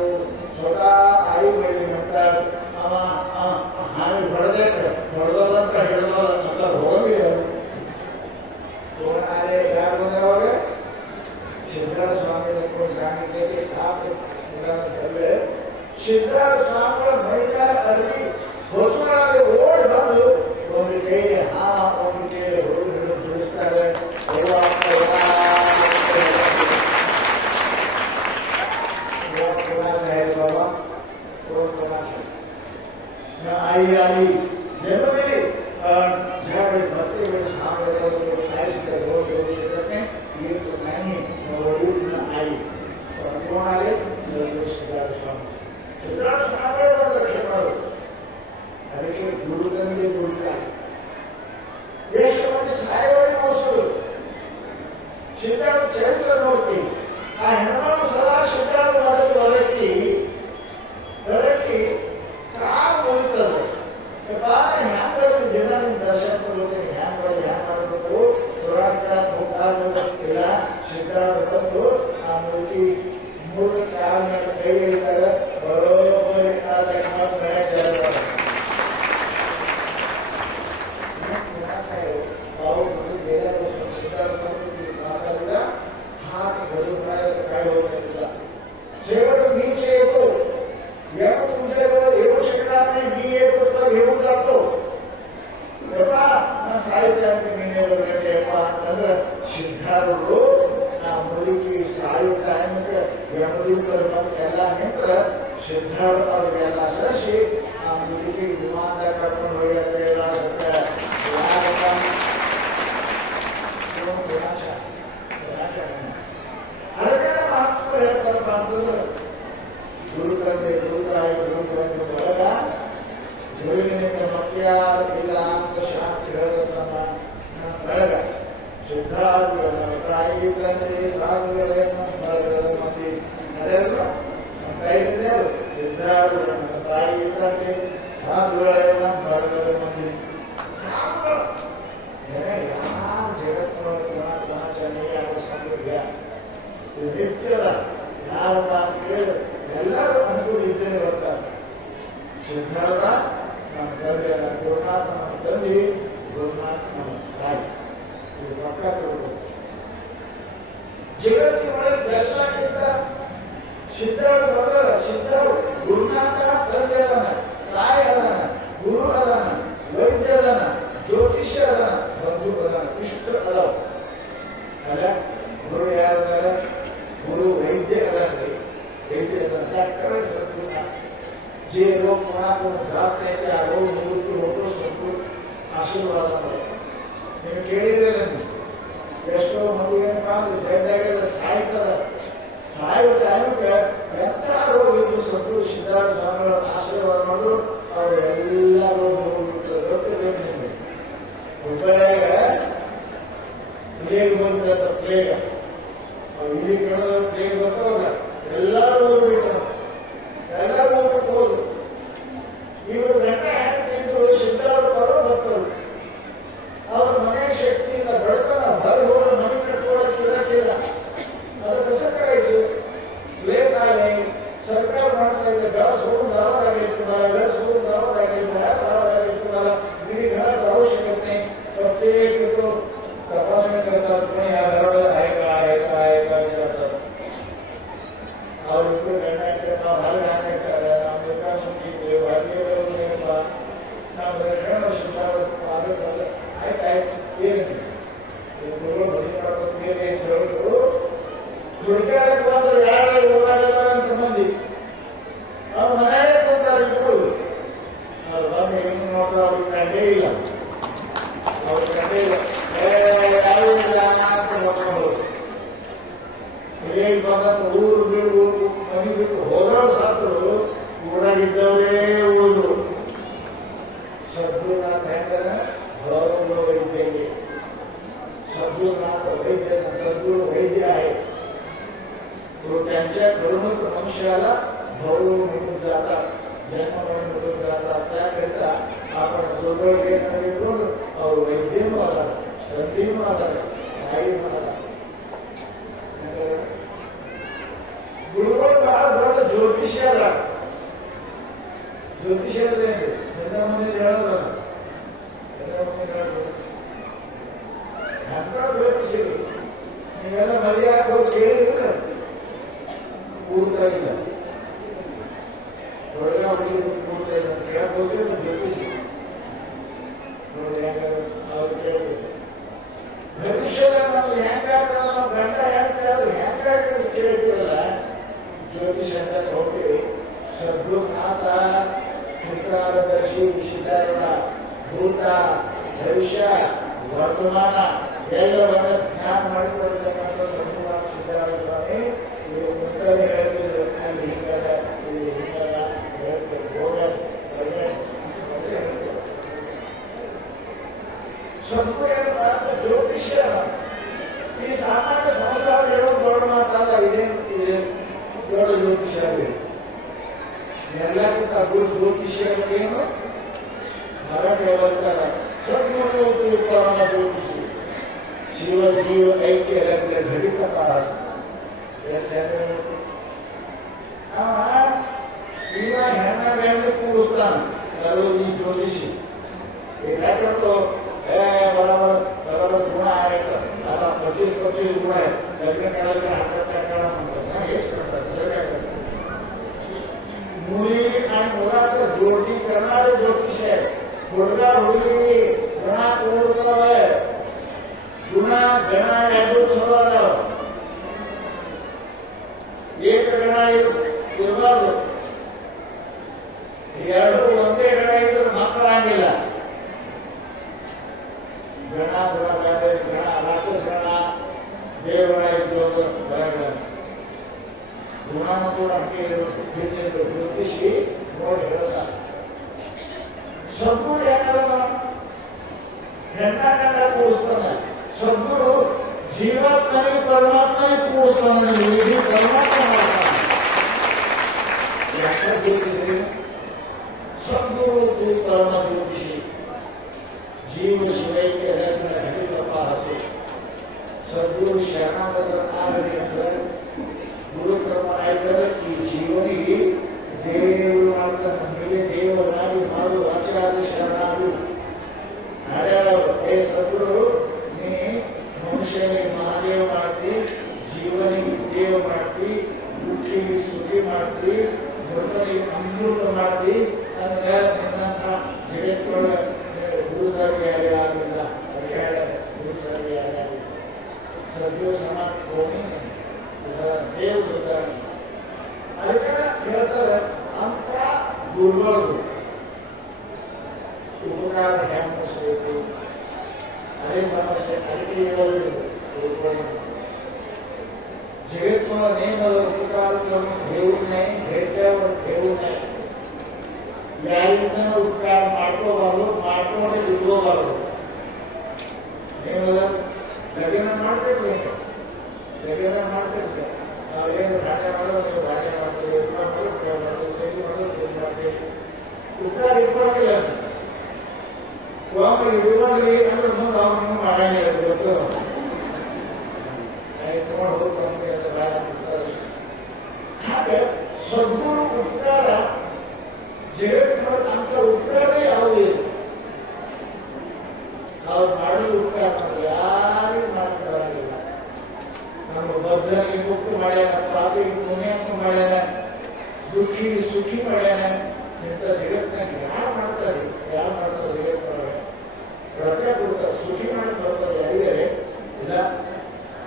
स्वतः आई वडील म्हणतात हावी भडदोದಂತ ಹಿಡಿದೋದಂತ ಹೋಗಿ कोण आले या गोंधळावर सिद्धार्थ स्वामी कोण सांगितले की साप मुलांना धरले. सिद्धार्थ स्वामी मैदान अरबी घोषून आले, ओढ बांधू कोणी केले हा कोणी केले होऊन हिडून दुरुस्तारे कोणाचं आहे बाबा, कोण कोणाचं आई आली जन्म दिली. ज्यावेळी भरते वेळेस हा काय सुद्धा गोड येऊ शकत नाही, येत नाही वडील आई. कोण आले? सिद्धार्थ स्वामी. सिद्धार्थ स्वामी रक्षण ಅದಕ್ಕೆ ಗುರುಗಂದೆ ಗುರುತಾಯಿ ದೇಶದಲ್ಲಿ ಸಾಯವಳಿ ಮೋಸರು ಸಿದ್ಧಾರ್ಥ ಚರಿತ್ರ ನೋಡ್ತೀವಿ. ಆ ಹೆಣ್ಣು ಸದಾ ಸಿದ್ಧಾರ್ಥ ಹೊರಕ್ಕೆ ದೊರಕಿ ಕಾಲು ಮುಗಿತದೆ. ಯಪ್ಪ ಸಿದ್ಧಾರ್ಥ ಅವರಿಗೆಲ್ಲ ಸರಿಸಿ ಆ ಮುದುಕಿ ವಿಮಾನದಾಗ ಕರ್ಕೊಂಡು ಹೋಗ್ಯಾರೆ ಅದಕ್ಕೆ ಮಹಾತ್ಮರು ಹೇಳ್ತಾರಪ್ಪ ಅಂತಂದ್ರೆ ಗುರು ತಂದೆ ಗುರು ತಾಯಿ ಗುರು ಬಂದು ಒಳಗ ಗುರುವಿನಿಂದ ಮತ್ಯಾರು ಇಲ್ಲ ಅಂತ ಶಾಂತಿ ಹೇಳಿದಂತ ಬೆಳಗ ಸಿದ್ಧಾರ್ಥನ ತಾಯಿ ತಂದೆ ಸಾಧುಗಳೇನು ಮಂದಿ ನಡೆಯಲ್ಲ ನಮ್ಮ ಕೈಲಿದೆ ಸಿದ್ಧಾರ್ಥನ ತಾಯಿ ತಂದೆ ಸಾಧುಗಳೇನ ಬೆಳಗದ ಮಂದಿ ಸಾಧುಗಳು ಯಾವ ಜಗತ್ತಿನೊಳಗೆ ಯಾವ ಸೌಂದರ್ಯ ಇದು ನಿತ್ಯದ ಯಾವ ಮಾತು ಕೇಳಿದ್ರೆ ಎಲ್ಲರೂ ಅನುಕೂಲ ಇದ್ದೇನೆ ಬರ್ತಾರೆ ಸಿದ್ಧಾರ್ಥ ನಮ್ಮ ತಂದೆ ಗುರುನಾಥ ನಮ್ಮ ತಂದೆ ಗುರುನಾಥ ನಮ್ಮ ತಾಯಿ ಇದು ಪಕ್ಕ ತಿಳ್ಕೊಂಡು ಜಗತ್ತಿನೊಳಗೆ ಎಲ್ಲಕ್ಕಿಂತ ಸಿದ್ಧಾರ್ಥ ಬರೋರ ಸಿದ್ಧಾರ್ಥ ಗುರುನಾಥ ತಂದೆ ಅದನ ತಾಯಿ ಅದನ ಗುರು ಅದನ ವೈದ್ಯ ಅದನ ಜ್ಯೋತಿಷ್ಯ ಅದನ ಬಂಧು ಅದನ ಇಷ್ಟು ಅದಾವ ಅಲ್ಲ ಗುರು ಯಾರ ಗುರು ವೈದ್ಯ ಅದನ್ರಿ ವೈದ್ಯ ಅದನ್ನ ಡಾಕ್ಟರ್ ಸದ್ಗುಣ जे लोग को जाते हैं क्या लोग निवृत्ति होतो सबको आशीर्वाद निम्हे ಕೇಳಿದ್ರೆ ಎಷ್ಟೋ ಮದುವೆ ಕಾದು ಬೆಡ್ಡಾಗ ಸಾಯ್ತಾರೆ ಸಾಯುವ ಟೈಮ್ಗೆ ಎಂಥ ರೋಗ ಇದ್ರು ಸದ್ಗುರು ಸಿದ್ಧಾರ್ಥ ಸ್ವಾಮಿಗಳ ಆಶೀರ್ವಾದ ಮಾಡೋದು ಅವರು ಎಲ್ಲ ರೋಗ ಹೋಗ್ಬಿಡ್ತಾರೆ ಹುಬ್ಬಳ್ಳಿಯಾಗ ಪ್ಲೇಗ್ ಬಂದ ಪ್ಲೇಗ್ ಇಲ್ಲಿ ಕಳೆದ ಪ್ಲೇಗ್ ಬರ್ತಾವಲ್ಲ ಎಲ್ಲರೂ ಹೋಗ್ಬಿಟ್ಟಾರ ಎಲ್ಲರೂ ಹೋಗ್ಬಿಟ್ಟು ಹೋದ್ರು ಇವರು ಗಂಡ ಹೆಂಡತಿ ಇದ್ರು ಸಿದ್ಧಾರ್ಥ ಬರೋ ಬರ್ತಾರೆ ಅವ್ರ ಮನೆ ಶಕ್ತಿಯಿಂದ ಬೆಳಕನ ಹೊರ ಹೋಗಿ ಮನೆ ಕಟ್ಕೊಳ್ಳೋಕೆ ಇರಕ್ಕಿಲ್ಲ ಅದಕ್ಕೆ ಸಕ್ಕರಾಯ್ತು ಲೇಟ್ ಆಗಿ ಸರ್ಕಾರ ಮಾಡ್ತಾ ಇದೆ ಬೆಳಸ್ ಹೋಗಿ ಧಾರವಾಡ ಆಗಿರ್ತೀವಲ್ಲ ಬೆಳಸ್ ಹೋಗಿ ಧಾರವಾಡ ಆಗಿರ್ತೀವಿ ಧಾರವಾಡ ಆಗಿರ್ತೀವಲ್ಲ ಇಡೀ ಘನ ಅವಶ್ಯಕತೆ ಪ್ರತ್ಯೇಕ ತಪಾಸಣೆ करता ಧಾರವಾಡ ಅವ್ರಿಗೂ ಗಂಡ ನಾವು ಭಾರಿ ಹಾಕಿರ್ತಾರೆ ನಾವು ಬೇಕಾದ ಸುಟ್ಟಿದ್ವಿ ಭಾಗ್ಯಗಳೇನಪ್ಪ ನಾವು ಗಂಡ ಸಿದ್ಧಾರ್ಥ ಆಯ್ತಾಯ್ತು ಏನಂತ ಗುರುಗಳು ಮದುವೆ ಮಾಡ್ಬೇಕು ಏನು ಅಂತ ಹೇಳಿದ್ರು ಹುಡುಕಾಡಕ್ಕೆ ಬಂದ್ರೆ ಯಾರು ಹೋರಾಡಲ್ಲ ಅಂತ ಮಂದಿ ಅವ್ರು ಮನೆಯೇ ಬಂತಾರೆ ಇಬ್ಬರು ಅವ್ರು ಬಂದು ಹೆಂಗ್ ನೋಡ್ತಾರೆ ಅವ್ರಿಗೆ ಕಂಡೇ ಇಲ್ಲ ಅವ್ರಿಗೆ ಕಂಡೇ ಇಲ್ಲ ಯಾರು ಇಲ್ಲ ಅಂತ ನೋಡ್ಕೊಂಡು ಹೇಗೆ ಬಂದಂತ ಊರು ಬಿಡು ಮನೆ ಬಿಟ್ಟು ಹೋದವ್ರು ಸಾತ್ರು ಊರಾಗಿದ್ದವರೇ ಉಳಿದ್ರು सद्गुरुनाथ है गौरव वैद्य सद्गुरुनाथ वैद्य सद्गुरु वैद्य आहे तो त्यांच्या करूनच मनुष्याला गौरव मिळून जातात जन्म मिळून जातात त्याकरिता आपण दुर्बळ घेणारे कोण वैद्य मला संधी मला आई मला गुरुಗಳು ಬಹಳ ದೊಡ್ಡ ಜ್ಯೋತಿಷ್ಯರ ಜ್ಯೋತಿಷ್ಯರೇ ಎಲ್ಲ ಮಂದಿ ಹೇಳೋದು ಅಂತ ಜ್ಯೋತಿಷ್ಯರು ನೀವೆಲ್ಲ ಮರ್ಯಾದೆ ಹೋಗಿ ಕೇಳಿದ್ರೆ ಕೂಡ್ತಾ ಇಲ್ಲ ದೊಡ್ಡ ಹುಡುಗಿ ಕೂಡ್ತಾ ಇಲ್ಲ ಅಂತ ಕೇಳ್ಬೋದೇ ಜ್ಯೋತಿಷ್ಯ ನೋಡಿ ಅವ್ರು ಕೇಳ್ತಾರೆ ಭವಿಷ್ಯದ ನಾವು ಹೆಂಗಾಗ್ತದ ನಾವು ಗಂಡ ಹೇಳ್ತಾರೆ ಹೆಂಗಾಗ್ತದೆ ಕೇಳ್ತೀರಲ್ಲ ಜ್ಯೋತಿಷ ಅಂತ ಹೋಗ್ತೀವಿ ಸದ್ಗುರುನಾಥ ಚಿತ್ರಾರದರ್ಶಿ ಸಿದ್ಧಾರ್ಥ ಭೂತ ಭವಿಷ್ಯ ವರ್ತಮಾನ ಎಲ್ಲವನ್ನ ಜ್ಞಾನ ಮಾಡಿಕೊಡ್ತಕ್ಕಂಥ ಸದ್ಗುರುನಾಥ ಸಿದ್ಧಾರ್ಥ ಸ್ವಾಮಿ ಇವರು ಮುಂದೆ ಹೇಳ್ತಿದ್ರು ಅಲ್ಲಿ ಹಿಂಗದ ಇಲ್ಲಿ ಹಿಂಗದ ಹೇಳ್ತಾರೆ ಸದ್ಗುರು ಜ್ಯೋತಿಷ್ಯ ಈ ಸಾಮಾನ್ಯ ಸಂಸಾರ ಹೇಳೋದು ದೊಡ್ಡ ಮಾತಲ್ಲ ಇದೇನು ದೊಡ್ಡ ಜ್ಯೋತಿಷ್ಯ ಆಗಿದೆ ಎಲ್ಲಕ್ಕಿಂತ ಗುರು ಜ್ಯೋತಿಷ್ಯ ಏನು ಮರಾಠಿ ಬರ್ತಾರೆ ಸದ್ಗುರು ಪರಮ ಜ್ಯೋತಿಷಿ ಶಿವ ಜೀವ ಐಕ್ಯ ಘಟಿತ ಪಾಸ ಈಗ ಹೆಣ್ಣ ಬೆಣ್ಣೆ ಕೂರಿಸ್ತಾನೆ ಅದು ಈ ಜ್ಯೋತಿಷಿ ಈಗ ಯಾಕಂತೂ बराबर बराबर गुण आहे आता 25 गुण आहेत लग्न करायला हातात टाकायला म्हणतात ना हेच करतात सगळ्या मुली आणि मुलाचं जोडी करणारे ज्योतिष आहे मुलगा मुलगी गुणा कोण गुणा गणा ಎರಡು ಚಲೋ ಅದಾವ ಏಕ ಗಣ ಇರಬಾರ್ದು सद्गुरु याकाला घंटा पोचताना सद्गुरु जीवात्म्याने परमात्म्याने पोचताना विधी परमात्मा सद्गुरु तू परम ज्योतिषी जीव शिवैक्य रचना घटितप्पा हसे सद्गुरु शರಣಾಗತರ ಆಗಲಿ ಅಂದ್ರೆ ಗುರುಕ್ರಮ ಆಯ್ತಾರೆ ಈ ಜೀವನಿಗೆ ದೇವರು ಮಾಡ್ತಾನೆ ನಮಗೆ ದೇವರಾಗಿ ಮಾಡು ಆಚಾರ್ಯ ಶರಣಾಗು ಹೇ ಸದ್ಗುರು ನೀ ಮನುಷ್ಯನಿಗೆ ಮಹಾದೇವ ಮಾಡ್ತಿ ಜೀವನಿಗೆ ದೇವ ಮಾಡ್ತಿ ದುಃಖಿಗೆ ಸುಖಿ ಮಾಡ್ತಿ ಮೃತನಿಗೆ ಅಮೃತ ಮಾಡ್ತಿ ಅಂದ್ರೆ ಜಗತ್ತೊಳಗೆ ಗುರುಸಾಗಿ ಯಾರೇ ಆಗಲಿಲ್ಲ ಗುರುಸಾಗಿ ಯಾರೇ ಆಗಲಿಲ್ಲ सदियों समाज होने देव सुधार ಅದಕ್ಕೆ ಹೇಳ್ತಾರೆ ಅಂತ ಗುರುಗಳು ಉಪಕಾರ ಹ್ಯಾಂಗ ಮಾಡಿಸಬೇಕು ಅದೇ ಸಮಸ್ಯೆ ಅದಕ್ಕೆ ಹೇಳೋದು ಜಗತ್ತಿನ ನೇಮದ ಉಪಕಾರವನ್ನು ದೇವ್ರನ್ನೇ ಭೇಟಿಯವರು ದೇವ್ರನ್ನೇ ಯಾರಿಂದ ಉಪಕಾರ ಮಾಡ್ಕೋಬಾರ್ದು ಮಾಡ್ಕೊಂಡೆ ಬಿಟ್ಕೋಬಾರ್ದು ನೇಮದ ಲಗ್ನ ಮಾಡ್ತೇವೆ ಲಗ್ನ ಮಾಡ್ತೇವೆ ನಾವೇನು ನಾಟ್ಯ ಮಾಡೋದು ನೀವು ನಾಟ್ಯ ಮಾಡ್ತೀವಿ ಸೇರಿ ಮಾಡೋದು ಸೇರಿ ಮಾಡ್ತೀವಿ ಉಪಕಾರ ಇಟ್ಕೊಂಡಿಲ್ಲ ಒಮ್ಮೆ ಇರುವಾಗಲೇ ಅಂದ್ರೆ ಮುಂದೆ ಅವನು ಮಾಡಂಗಿಲ್ಲ ಗೊತ್ತು ಹೋಗ್ತಾರೆ ಅಂತ ಬೇಡ ಅಂತಾರೆ ಹಾಗೆ ಸದ್ಗುರು ಉಪಕಾರ ಜಗತ್ತಿನ ಅಂತ ಉಪಕಾರವೇ ಯಾವುದು ಇದೆ ಅವ್ರು ಮಾಡೋದು ಉಪಕಾರ ಮಾಡಿ ಯಾರಿಗೂ ಮಾಡಕ್ಕಾಗಿಲ್ಲ ನಮ್ಮ ಬದ್ಧನಿಗೆ ಮುಕ್ತಿ ಮಾಡ್ಯಾನ ಪಾಪಿಗೆ ಪುಣ್ಯಕ್ಕೆ ಮಾಡ್ಯಾನ ದುಃಖಿಗೆ ಸುಖಿ ಮಾಡ್ಯಾನ ಇಂಥ ಜಗತ್ತಿನಾಗ ಯಾರು ಮಾಡ್ತಾರೆ ಜಗತ್ತೊಳಗೆ ರೊಕ್ಕ ಕೊಡ್ತಾರೆ ಸುಖಿ ಮಾಡಕ್ ಬರ್ತದೆ ಯಾರಿಗಾರೆ ಇಲ್ಲ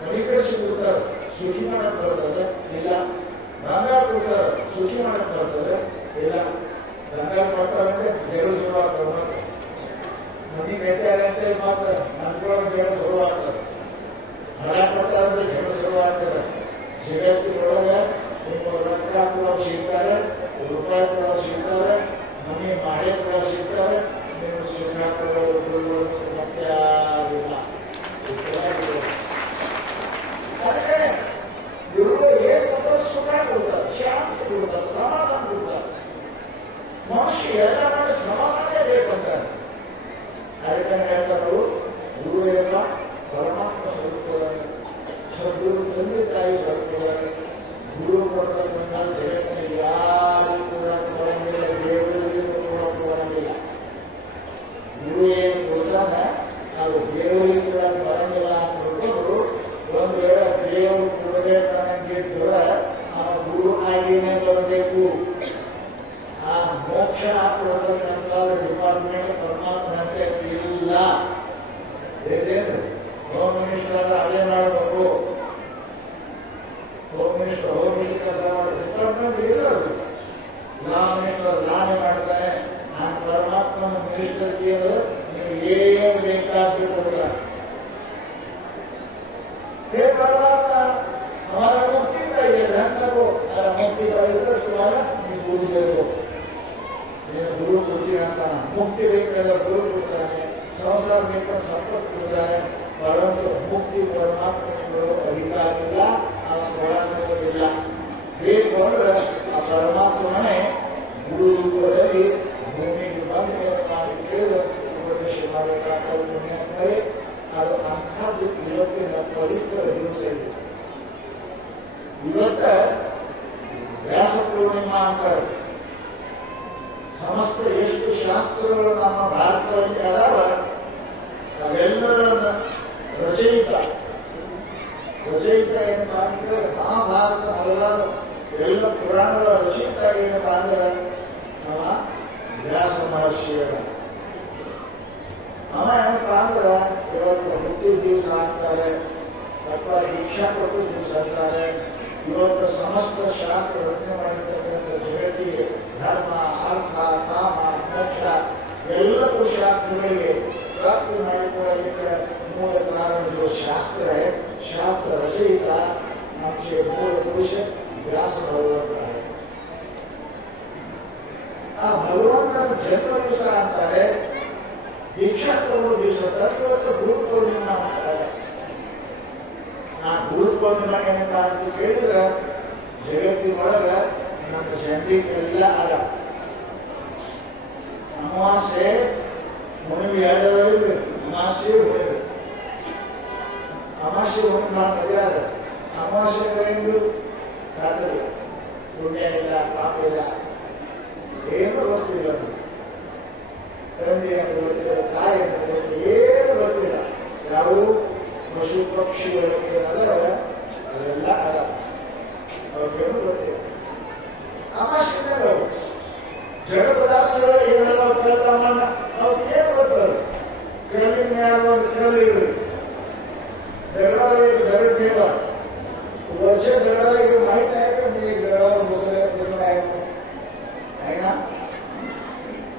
ಮನೆ ಕಳಿಸಿ ಕೊಡ್ತಾರೆ ಸುಖಿ ಮಾಡಕ್ ಬರ್ತದೆ ಇಲ್ಲ ಬಂಗಾರ ಕೊಡ್ತಾರೆ ಸುಖಿ ಮಾಡಕ್ ಬರ್ತದೆ ಇಲ್ಲ ಬಂಗಾರ ಕೊಡ್ತಾರಂತೆ ದೇವರು ಶುರುವಾಗ್ತಾರೆ ಮನೆ ಭೇಟಿಯಾಗಂತೆ ಮಾತ್ರ ನನ್ಗೊಳಗೆ ಜಗಳ ಶುರುವಾಗ್ತದೆ ಹಣ ಕೊಟ್ಟಾದ್ರೆ ಜಗಳ ಶುರುವಾಗ್ತದೆ ಜಗತ್ತಿನೊಳಗೆ ನಿಮ್ಮ ರೊಕ್ಕ ಕೂಡ ಸಿಗ್ತಾರೆ ರೂಪಾಯಿ ಕೂಡ ಸಿಗ್ತಾರೆ ಮನೆ ಮಾಡೆ ಕೂಡ ಸಿಗ್ತಾರೆ ನಿಮ್ಮ ಸುಖ ಕೊಡೋದು ಸುಖತ್ಯಾಗಿಲ್ಲ ಅದಕ್ಕೆ ಗುರುಗಳು ಏನ್ ಕೊಡ್ತಾರೆ ಸುಖ ಕೊಡ್ತಾರೆ ಶಾಂತಿ ಕೊಡ್ತಾರೆ ಸಮಾಧಾನ ಕೊಡ್ತಾರೆ ಮನುಷ್ಯ ಎಲ್ಲ ಮಾಡಿ ಸಮಾಧಾನ ಬೇಕಂತಾರೆ ಅದಕ್ಕೆ ಹೇಳ್ತಾರೆ ಗುರು ಎಲ್ಲ ಪರಮಾತ್ಮ ಸ್ವರೂಪವಾಗಿ ಸದ್ಗುರು ತಂದೆ ತಾಯಿ ಸ್ವರೂಪವಾಗಿ ಗುರು ಕೊಡತಕ್ಕಂಥ ಜಗತ್ತಿನ ಯಾರು ಕೂಡ ಕೊಡಂಗಿಲ್ಲ ದೇವರಿಗೆ ಕೂಡ ಕೊಡಂಗಿಲ್ಲ ಗುರು ಏನು ಕೊಡ್ತಾನೆ ಅದು ದೇವರಿಗೆ ಕೂಡ ಬರಂಗಿಲ್ಲ ಅಂತ ಹೇಳ್ಕೊಂಡು ಒಂದು ವೇಳೆ ದೇವರು ಕೊಡಬೇಕಂಗಿದ್ರೆ ಆ ಗುರು ಆಗಿನೇ ಬರಬೇಕು ಆ ಮೋಕ್ಷ ಕೊಡಬೇಕಂತ ಡಿಪಾರ್ಟ್ಮೆಂಟ್ ಪರಮಾತ್ಮಂತೆ ಇಲ್ಲ ಏನೇನು ಹೋಮ್ ಮಿನಿಸ್ಟರ್ ಅದೇ ಮಾಡಬೇಕು ಹೋಮ್ ಮಿನಿಸ್ಟರ್ ಡಿಪಾರ್ಟ್ಮೆಂಟ್ ಇಲ್ಲ ಲಾ ಮಿನಿಸ್ಟರ್ ಲಾನೇ ಮಾಡ್ತಾನೆ ನಾನು ಪರಮಾತ್ಮನ ಮಿನಿಸ್ಟರ್ ನೀವು ಏನು ಬೇಕಾದ್ರೂ ಕೊಡಲ್ಲ हे परमात्मा हमारा मुक्ति चाहिए ध्यान रखो और मुक्ति का तुम्हारा गुरु दे दो ये गुरु सोची रहता है मुक्ति लेकर गुरु पुत्र है संसार लेकर संपर्क पुत्र है परंतु मुक्ति परमात्मा को अधिकार मिला और पराक्रम मिला ये बोल परमात्मा ने गुरु रूपದಲ್ಲಿ ಭೂಮಿಗೆ ಬಂದು ನಾವು ಕೇಳಿದ ಉಪದೇಶ ಮಾಡಬೇಕಾದ ಪುಣ್ಯ ಅಂದರೆ ಅದು ಅಂಥದ್ದು ಇವತ್ತಿನ ಪವಿತ್ರ ದಿವಸ ಇದೆ ಇವತ್ತ ವ್ಯಾಸ ಪೂರ್ಣಿಮಾ ಅಂತಾರೆ ಸಮಸ್ತ ಎಷ್ಟು ಶಾಸ್ತ್ರಗಳು ನಮ್ಮ ಭಾರತದಲ್ಲಿ ಅದಾವ ಅವೆಲ್ಲರ ರಚಯಿತ ಏನಪ್ಪಾ ಅಂದ್ರೆ ಮಹಾಭಾರತ ಮೊದಲಾದ ಎಲ್ಲ ಪುರಾಣಗಳ ರಚಯಿತ ಏನಪ್ಪಾ ಅಂದ್ರೆ ನಮ್ಮ ವ್ಯಾಸ ಮಹರ್ಷಿಯರ ಅವ ಏನಪ್ಪಾ ಅಂದ್ರೆ ಇವತ್ತು ಹುಟ್ಟಿದ ದಿವಸ ಅಂತಾರೆ ಅಥವಾ ದೀಕ್ಷಾ ಕೊಟ್ಟು ದಿವಸ ಅಂತಾರೆ ಇವತ್ತು ಸಮಸ್ತ ಶಾಸ್ತ್ರ ರಚನೆ ಮಾಡಿರ್ತಕ್ಕಂಥ ಜಗತ್ತಿಗೆ ಧರ್ಮ ಅರ್ಥ ಕಾಮ ಮೋಕ್ಷ ಎಲ್ಲಕ್ಕೂ ಶಾಸ್ತ್ರಗಳಿಗೆ ಪ್ರಾಪ್ತಿ ಮಾಡಿಕೊಳ್ಳಲಿಕ್ಕೆ ಮೂಲ ಕಾರಣ ಶಾಸ್ತ್ರ ಶಾಸ್ತ್ರ ರಚಯಿತ ನಮಗೆ ಮೂಲ ಪುರುಷ ವ್ಯಾಸ ಭಗವಂತ ಆ ಭಗವಂತನ ಜನ್ಮ ದಿವಸ ಅಂತಾರೆ, ದೀಕ್ಷಾ ತಗೊಳ್ಳೋ ದಿವಸ ಇವತ್ತು ಗುರು ಪೂರ್ಣಿಮಾ ಅಂತಾರೆ. ಆ ಗುರು ಪೂರ್ಣಿಮಾ ಏನಪ್ಪ ಅಂತ ಕೇಳಿದ್ರೆ ಜಗತ್ತಿನೊಳಗ ನಮ್ಮ ಜನರಿಗೆಲ್ಲ ಅದ. ಅಮಾವಾಸ್ಯೆ ಹುಣ್ಣಿಮೆ ಎರಡರಲ್ಲಿ ಅಮಾವಾಸ್ಯೆ ಹುಣ್ಣಿಮೆ. ಅಮಾವಾಸ್ಯೆ ಹುಣ್ಣಿಮೆ ಮಾಡ್ತದೆ ಅದ. ಅಮಾವಾಸ್ಯೆ ಏನು ಕಾತದೆ, ಪುಣ್ಯ ಇಲ್ಲ, ಪಾಪ ಇಲ್ಲ, ಏನು ಗೊತ್ತಿಲ್ಲ. ತಂದೆ ಅಂತ ಗೊತ್ತಿಲ್ಲ, ತಾಯಿ ಅಂತ ಗೊತ್ತಿಲ್ಲ, ಏನು ಗೊತ್ತಿಲ್ಲ. ಯಾವ ಪಶು ಪಕ್ಷಿಗಳಿಗೆ ಅದರ ಅದೆಲ್ಲ ಅದ, ಅವ್ರಿಗೇನು ಗೊತ್ತಿಲ್ಲ. ಅಮಾವಾಸ್ಯೆದಾಗ ಜಡ ಪದಾರ್ಥಗಳು ಏನೆಲ್ಲ ಪ್ರಮಾಣ ಅವ್ರಿಗೆ ಏನು ಗೊತ್ತದು. ಕಲ್ಲಿನ ಮ್ಯಾಲ ಒಂದು ಕಲ್ಲು ಇಡ್ರಿ, ಬೆಳಗಾವಿಗೆ ದರಡ್ಡೇವ ವರ್ಷ ಬೆಳಗಾವಿಗೆ ಮಾಹಿತಿ ಆಯ್ತು. ನೀವು ಬೆಳಗಾವಿ ಮುಗಿದ ಆಯ್ತು ಆಯ್ನಾ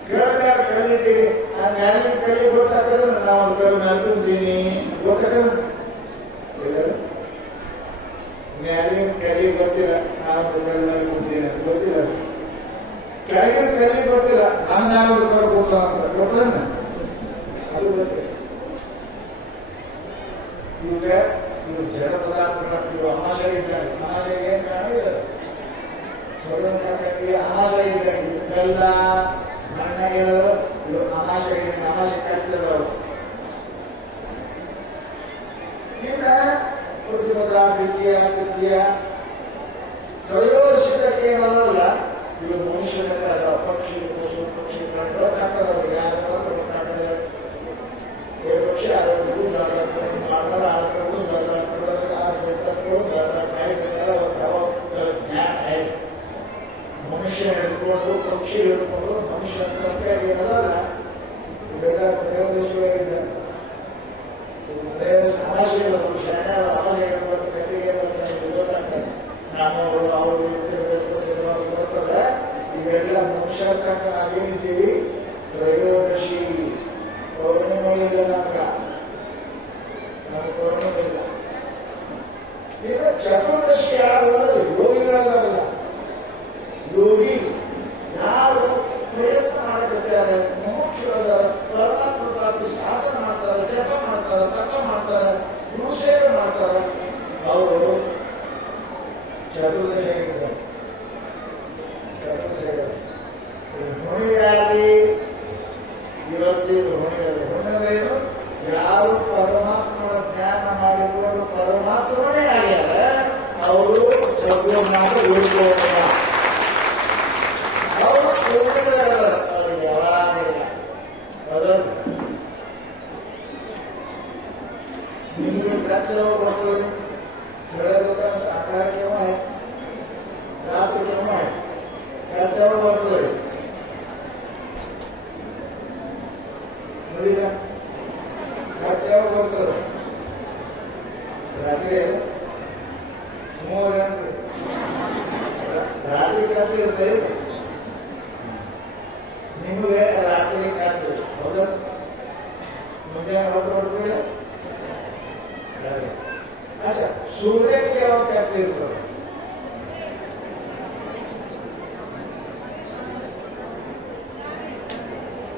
ಕೇಳ ಕಲ್ಲಿಟ್ಟಿರಿ. ಆ ಮ್ಯಾಲಿನ ಕಲ್ಲಿ ಗೊತ್ತಾಗ್ತದೆ, ನಾವು ಒಂದು ಕಲ್ಲು ನಡ್ಕೊಂತೀನಿ ಗೊತ್ತಾಗ. ಮ್ಯಾಲಿನ ಕಲ್ಲಿ ಗೊತ್ತಿಲ್ಲ, ನಾವು ಕಲ್ಲು ನಡ್ಕೊಂತೀನಿ ಅಂತ ಗೊತ್ತಿಲ್ಲ. ಕೆಳಗಿನ ಕಲ್ಲಿ ಗೊತ್ತಿಲ್ಲ, ನಮ್ಮ ಯಾವುದು ಕಲ್ಲು ಗೊತ್ತ ಅಂತ ಗೊತ್ತಲ್ಲ, ಅದು ಗೊತ್ತಿಲ್ಲ. ಇವಾಗ ಇವು ಜಡ ಪದಾರ್ಥಗಳು, ಇವು ಅಮಾಶೆ ಇದ್ದಾಗ ಅಮಾಶೆಗೆ ಏನು ಕಾಣಿಲ್ಲ, ಅಮಾಶೆ ಇದ್ದಾಗ ಇವೆಲ್ಲ ಮಣ್ಣಗೆ ಇವು ಅಮಾಶೆ ಅಮಾಶೆ ಕಟ್ಟಿದವರು. ಇನ್ನ ಪ್ರತಿಪದ ದ್ವಿತೀಯ ತೃತೀಯ ತ್ರಯೋದಶಕ್ಕೆ ಏನಲ್ಲ, ಇವು ಮನುಷ್ಯನ ಪಕ್ಷಿ ಪಶು ಪಕ್ಷಿ ಕಂಡು ಯಾರು ಪಕ್ಷಿ ಮನುಷ್ಯ ಹಿಡ್ಕೊಂಡು ಪಕ್ಷಿ ಹಿಡ್ಕೊಂಡು ಮನುಷ್ಯ ಏನಲ್ಲ ಇವೆಲ್ಲ ಪ್ರಯೋಜನಗಳಿಲ್ಲ. ಸಮಸ್ಯೆ ಇಲ್ಲ, ನಮ್ಮವರು ಅವರು ಬರ್ತದೆ. ಇವೆಲ್ಲ ಮನುಷ್ಯ ತನಕ ನಾವೇನಿದ್ದೀವಿ ತ್ರಯೋದಶಿ ಪೌರ್ಣಿಮೆ ಇಲ್ಲ, ನಮ್ಗೆ ನಮ್ಮ ಪೌರ್ಣಿಮೆ ಇಲ್ಲ. ಈಗ ಚತುರ್ದಶಿ ಯಾರು ಯೋಗಿಗಳಲ್ಲ, ಯೋಗಿ ಯಾರು ಪ್ರಯತ್ನ ಮಾಡಕತ್ತಾರೆ, ಮೋಕ್ಷದಾರ ಪರಮಾತ್ಮ ಸಾಧನೆ ಮಾಡ್ತಾರೆ, ಜಪ ಮಾಡ್ತಾರೆ, ತಪ ಮಾಡ್ತಾರೆ, ಗುರುಸೇವೆ ಮಾಡ್ತಾರೆ, ಅವರು ಚತುರ್ದಶಿ ಹುಣಿಯಾಗಿ ಇವತ್ತಿನ ಹುಣ್ಣಿಮೆಯನ್ನು ಯಾರು ಪರಮಾತ್ಮನ ಜ್ಞಾನ ಮಾಡಿಕೊಂಡು ಪರಮಾತ್ಮನೇ ಆಗ್ಯಾರ ಅವರು ಸದ್ಗುರುನಾಥ ಉಳಿದುಕೊಂಡ. ಅವರು ಅವ್ರಿಗೆ ಯಾವಾಗಿಲ್ಲ ಅದನ್ನು ನಿಮಗೆ ಕರ್ತವ್ಯ ಬರ್ತದೆ. सड़क होता है आकार क्यों है, रात क्यों है, कहते हो बहुत बड़े मुझे कहते हो बहुत बड़े रात्रि मोर रात्रि कहते हैं निम्बे रात्रि कहते हो मुझे बहुत बड़े. अच्छा सूर्य की क्या कहते हैं,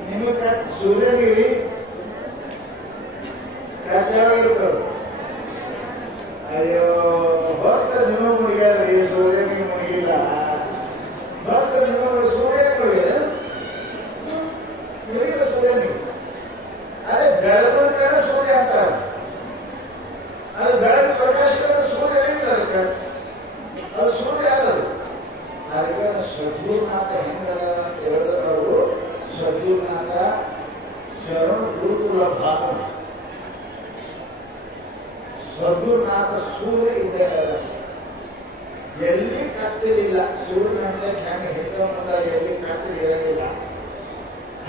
निम्न सूर्य गिरी कहते हो. अयो भक्त निम्न मुड़िया सूर्य की मुड़िया भक्त निम्न सूर्य मुड़िया सूर्य नहीं. अरे बेळगुळ सूर्य ಅಂತ ಅದು ಬೆಳಗ್ಗೆ ಪ್ರಕಾಶ ಸೂರ್ಯ ಏನಿಲ್ಲ, ಅದಕ್ಕೆ ಅದು ಸೂರ್ಯ ಆಗದು. ಅದಕ್ಕೆ ಸದ್ಗುರುನಾಥ ಹೆಂಗದ ಅಂತ ಹೇಳಿದ್ರೆ ಅವರು ಸದ್ಗುರುನಾಥ ಶರಣ ಗುರುಕುಲ ಭಾವ ಸದ್ಗುರುನಾಥ ಸೂರ್ಯ ಇದ್ದಾರೆ, ಎಲ್ಲಿ ಕತ್ತಲಿಲ್ಲ. ಸೂರ್ಯನಂತ ಹೆಂಗೆ ಹಿಂದಮಂದ ಎಲ್ಲಿ ಕತ್ತಲು ಇರಲಿಲ್ಲ.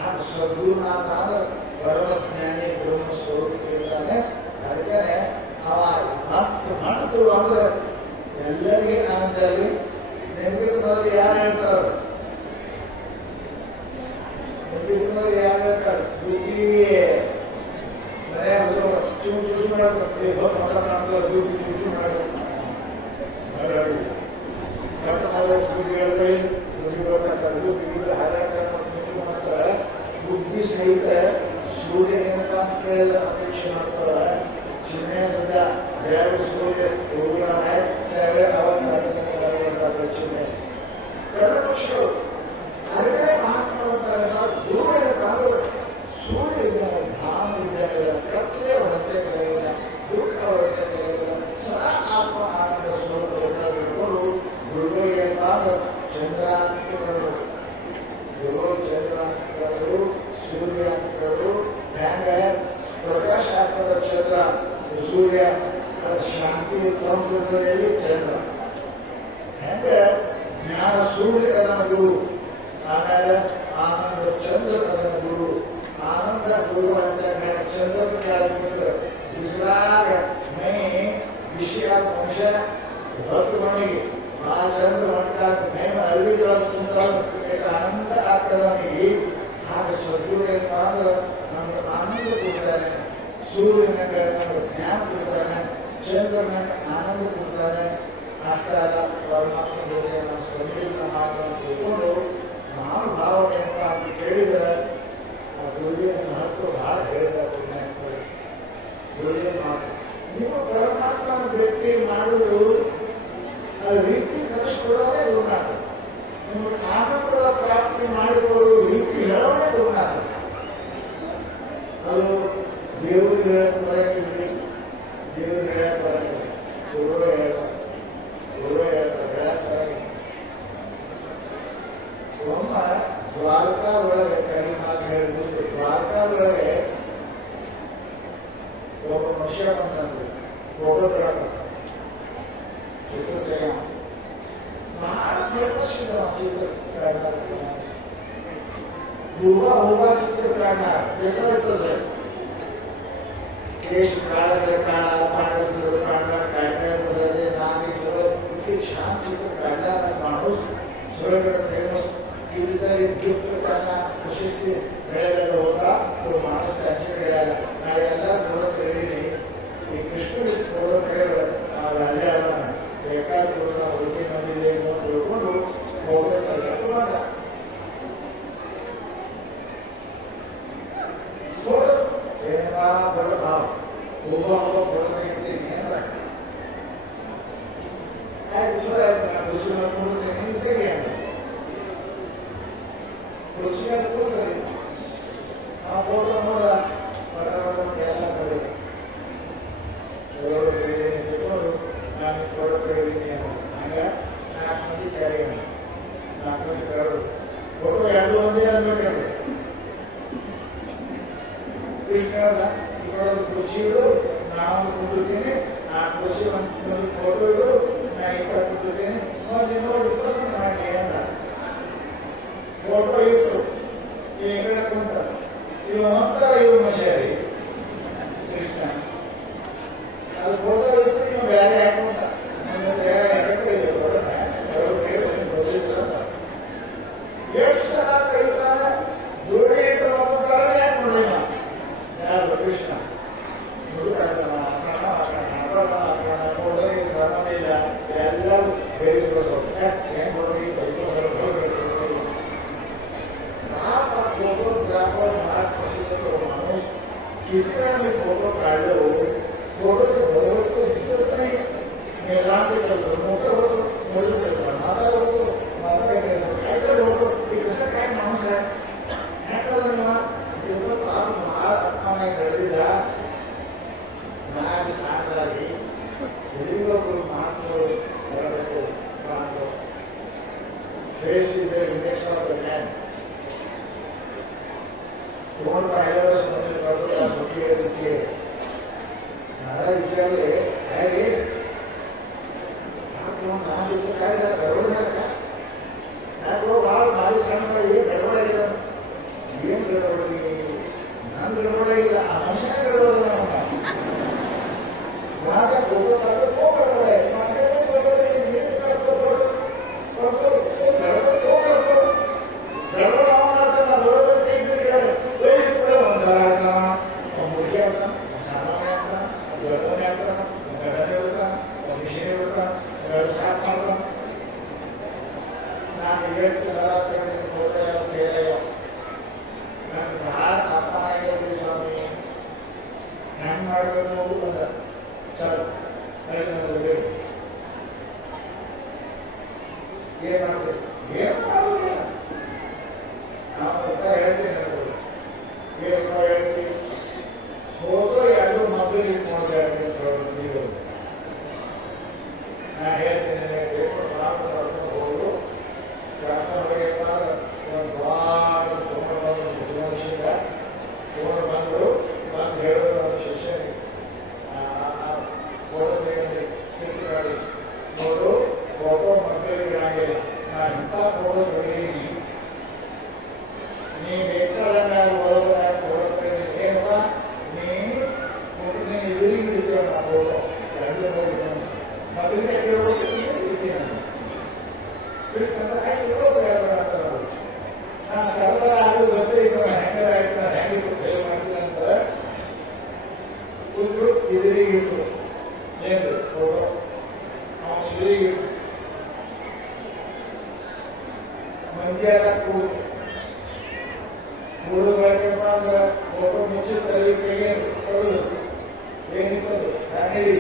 ಆ ಸದ್ಗುರುನಾಥ ಅಂದ್ರೆ ಪರಮಜ್ಞಾನಿ ಬ್ರಹ್ಮ ಸ್ವರೂಪ ಇರ್ತಾನೆ. ಅದಕ್ಕೆ ಮಾಡ್ತು ಅಂದ್ರೆ ಎಲ್ಲರಿಗೆ ಆನಂದರಲ್ಲಿ ನೆನಪಿನಲ್ಲಿ ಯಾರು ಹೇಳ್ತಾರೆ, ನೆನಪಿನಲ್ಲಿ ಯಾರು ಹೇಳ್ತಾರೆ, ದುಡ್ಡಿ ಮನೆ ಚೂಚು ಮಾಡಕ್ಕೆ ದುಡ್ಡು ಚೂಚು ಮಾಡಬೇಕು ದುಡ್ಡು ಹೇಳ್ತಾರೆ, ದುಡ್ಡು ಹಾರಾಟ ಆಮೇಲೆ ಆನಂದ ಚಂದ್ರ ನನ್ನ ಗುರು, ಆನಂದ ಗುರು ಅಂತ ಚಂದ್ರ ಕೇಳಿದ್ರೆ ಬಿಸಿಲಾಗ ಮೈ ವಿಷಯ ಅಂಶ ಹೊತ್ತು ಮಣಿಗೆ ಆ ಚಂದ್ರ ಹೊಂಟಾಗ ಮೈ ಅಲ್ಲಿಗಳನ್ನು ತುಂಬ ಆನಂದ ಆಗ್ತದೆ ನಮಗೆ. ಹಾಗೆ ಸದ್ಗುರು ಅಂದ್ರೆ ನಮ್ಗೆ ಆನಂದ ಕೊಡ್ತಾನೆ, ಸೂರ್ಯನಾಗ ನಮ್ಗೆ ಜ್ಞಾನ ಕೊಡ್ತಾನೆ, ಚಂದ್ರನಾಗ ಆನಂದ ಕೊಡ್ತಾನೆ. ಆಗ್ತಾರ ಪರಮಾತ್ಮ ಸಂಗೀತ ಮಾತನ್ನು ತಿಳ್ಕೊಂಡು ಮಹಾನುಭಾವ ಏನಪ್ಪ ಅಂತ ಕೇಳಿದರೆ ಆ ಗುರುವಿನ ಮಹತ್ವ ಬಹಳ ಹೇಳಿದ್ದಾರೆ. ಗುರುವಿನ ಮಾತು ನೀವು ಪರಮಾತ್ಮನ ಭೇಟಿ ಮಾಡುವುದು ಅದು ರೀತಿ ಕಲಿಸ್ಕೊಳ್ಳೋದೇ ಗುರುನಾಥ. ನಿಮಗೆ ಆನಂದಗಳ ಪ್ರಾಪ್ತಿ ಮಾಡಿಕೊಳ್ಳುವ ರೀತಿ ಹೇಳೋದೇ ಗುರುನಾಥ. ಅದು ದೇವರಿಗೆ ಹೇಳಕ್ಕೆ ಬರೋಂಗಿಲ್ಲ, ದೇವರಿಗೆ ಹೇಳಕ್ಕೆ ಬರೋಂಗಿಲ್ಲ, ಗುರುವೇ ಹೇಳ್ತಾರೆ, ಗುರುವೇ ಹೇಳ್ತಾರೆ, ಹೇಳಕ್ಕೆ ಬರೋಂಗಿಲ್ಲ. ಒಮ್ಮ ದ್ವಾರಕಾ ಒಳಗೆ ಕೈ ಮಾತು ಹೇಳಿದ್ರು, ದ್ವಾರಕಾ ಒಳಗೆ ಒಬ್ಬ ಮನುಷ್ಯ ಬಂದಂದ್ರು, ಫೋಟೋಗ್ರಾಫರ್ ಚಿತ್ರತೆಯ ಬಹಳ ಪ್ರಸಿದ್ಧ ಚಿತ್ರಕಾರಣ, ಹೋಗಾ ಚಿತ್ರಕಾರಣ ಹೆಸರಿಟ್ಟು ಸರ್ केश काळा सर काळा, पांढरा सर पांढरा, काळ्या सर नागे सगळं इतके छान चित्र काढणारा माणूस सगळीकडे फेमस. कितीतरी गिफ्ट त्यांना प्रशस्ती मिळालेला होता. तो माणूस त्यांच्याकडे आला. नाही याला थोडं प्रेरीने कृष्ण थोडं प्रेर राजा आला ना एका थोडा ओळखीमध्ये ओळखून मोठं मांडा थोडं सिनेमा बडं भाव उभा उभा बोलत नाही काय दुसऱ्या म्हणून ते घ्या दुसऱ्या कोण करेल हा बोलता मला पटापट घ्यायला पाहिजे. थोडं प्रेरणेने आणि थोडं प्रेरणेने सांगा नाकमध्ये तयारी नाकमध्ये करू फोटो ಎರಡು ಒಂದೇ ಆಗಬೇಕು. ಕೃಷ್ಣನ ಇವಾಗ ಕುರ್ಚಿಗಳು ನಾವು ಕೂತಿದ್ದೇನೆ, ಆ ಕುರ್ಚಿ ಒಂದು ಫೋಟೋಗಳು ನಾ ಇಟ್ಟ ಕೂತಿದ್ದೇನೆ, ಒಂದು ನೋಡಿ ಪಸಂದ್ ಮಾಡಿ ಅಂತ ಫೋಟೋ ಇಟ್ಟು ಈ ಕಡೆ ಕುಂತ ಇವ ಒಂಥರ ಇವ ಮನುಷ್ಯರಿ ಕೃಷ್ಣ ಅದು ಫೋಟೋ ಇಟ್ಟು ಇವ ಬೇರೆ ಹಾಕೊಂತ ಎಷ್ಟು ಸಲ ಕೈತಾನ ದುಡಿ ಇಟ್ಟು ಕಾರಣ ಯಾಕೆ ನೋಡಿ ಯಾರು ಕೃಷ್ಣ ಮುದುಕಾಗ್ತಾನ ಸಣ್ಣ ಕೊಡೋರಿಗೆ ಸಣ್ಣ ಇಲ್ಲ ಎಲ್ಲರೂ ಬೇಯಿಸ್ಬೋದು ಹೆಂಗ್ ಕೊಡೋಗಿ फोटोग्राफर महाराज प्रसिद्ध तो माणूस किती वेळा फोटो काढले हो फोटो तो दिसतच नाही. मेघांत करतो मोठं होतो मोठं करतो माझा होतो माझा काय करायचं काय तर होतो ते कसं काय माणूस आहे काय करतो ना तेवढं पाच महाराज नाही घडलेला महाराज सांगणारी महात्मा face is the index of the man. कोण पाहिल्यावर समजून करतो का मोठी आहे दुःखी आहे. महाराज विचारले काय रे हा कोण लहान दिसतो काय झालं गडबड झालं का काय बघ भाव भावी सांगणार हे गडबड आहे ಏನ್ ಗಡಬಡಿ ನಂದು ಗಡಬಡ ಇಲ್ಲ ಆ ಮನುಷ್ಯನ ಗಡಬಡ माझा फोटो काढतो तो गडबड आहे माझ्या तो गडबड आहे मी काढतो फोटो गडबड तो करतो गडबड आवडणार बरोबर ते मुलगी होता सामान्य होता गडबड होता गडबड होता विषय होता साफ मारला ಮುಂಜಾನೆ ಕೂಡು ಬೆಳಕಪ್ಪ ಅಂದ್ರೆ ಫೋಟೋ ಮುಚ್ಚಿ ತಲೆಗೆ ಏನಿತ್ತು ಫ್ಯಾಮಿಲಿ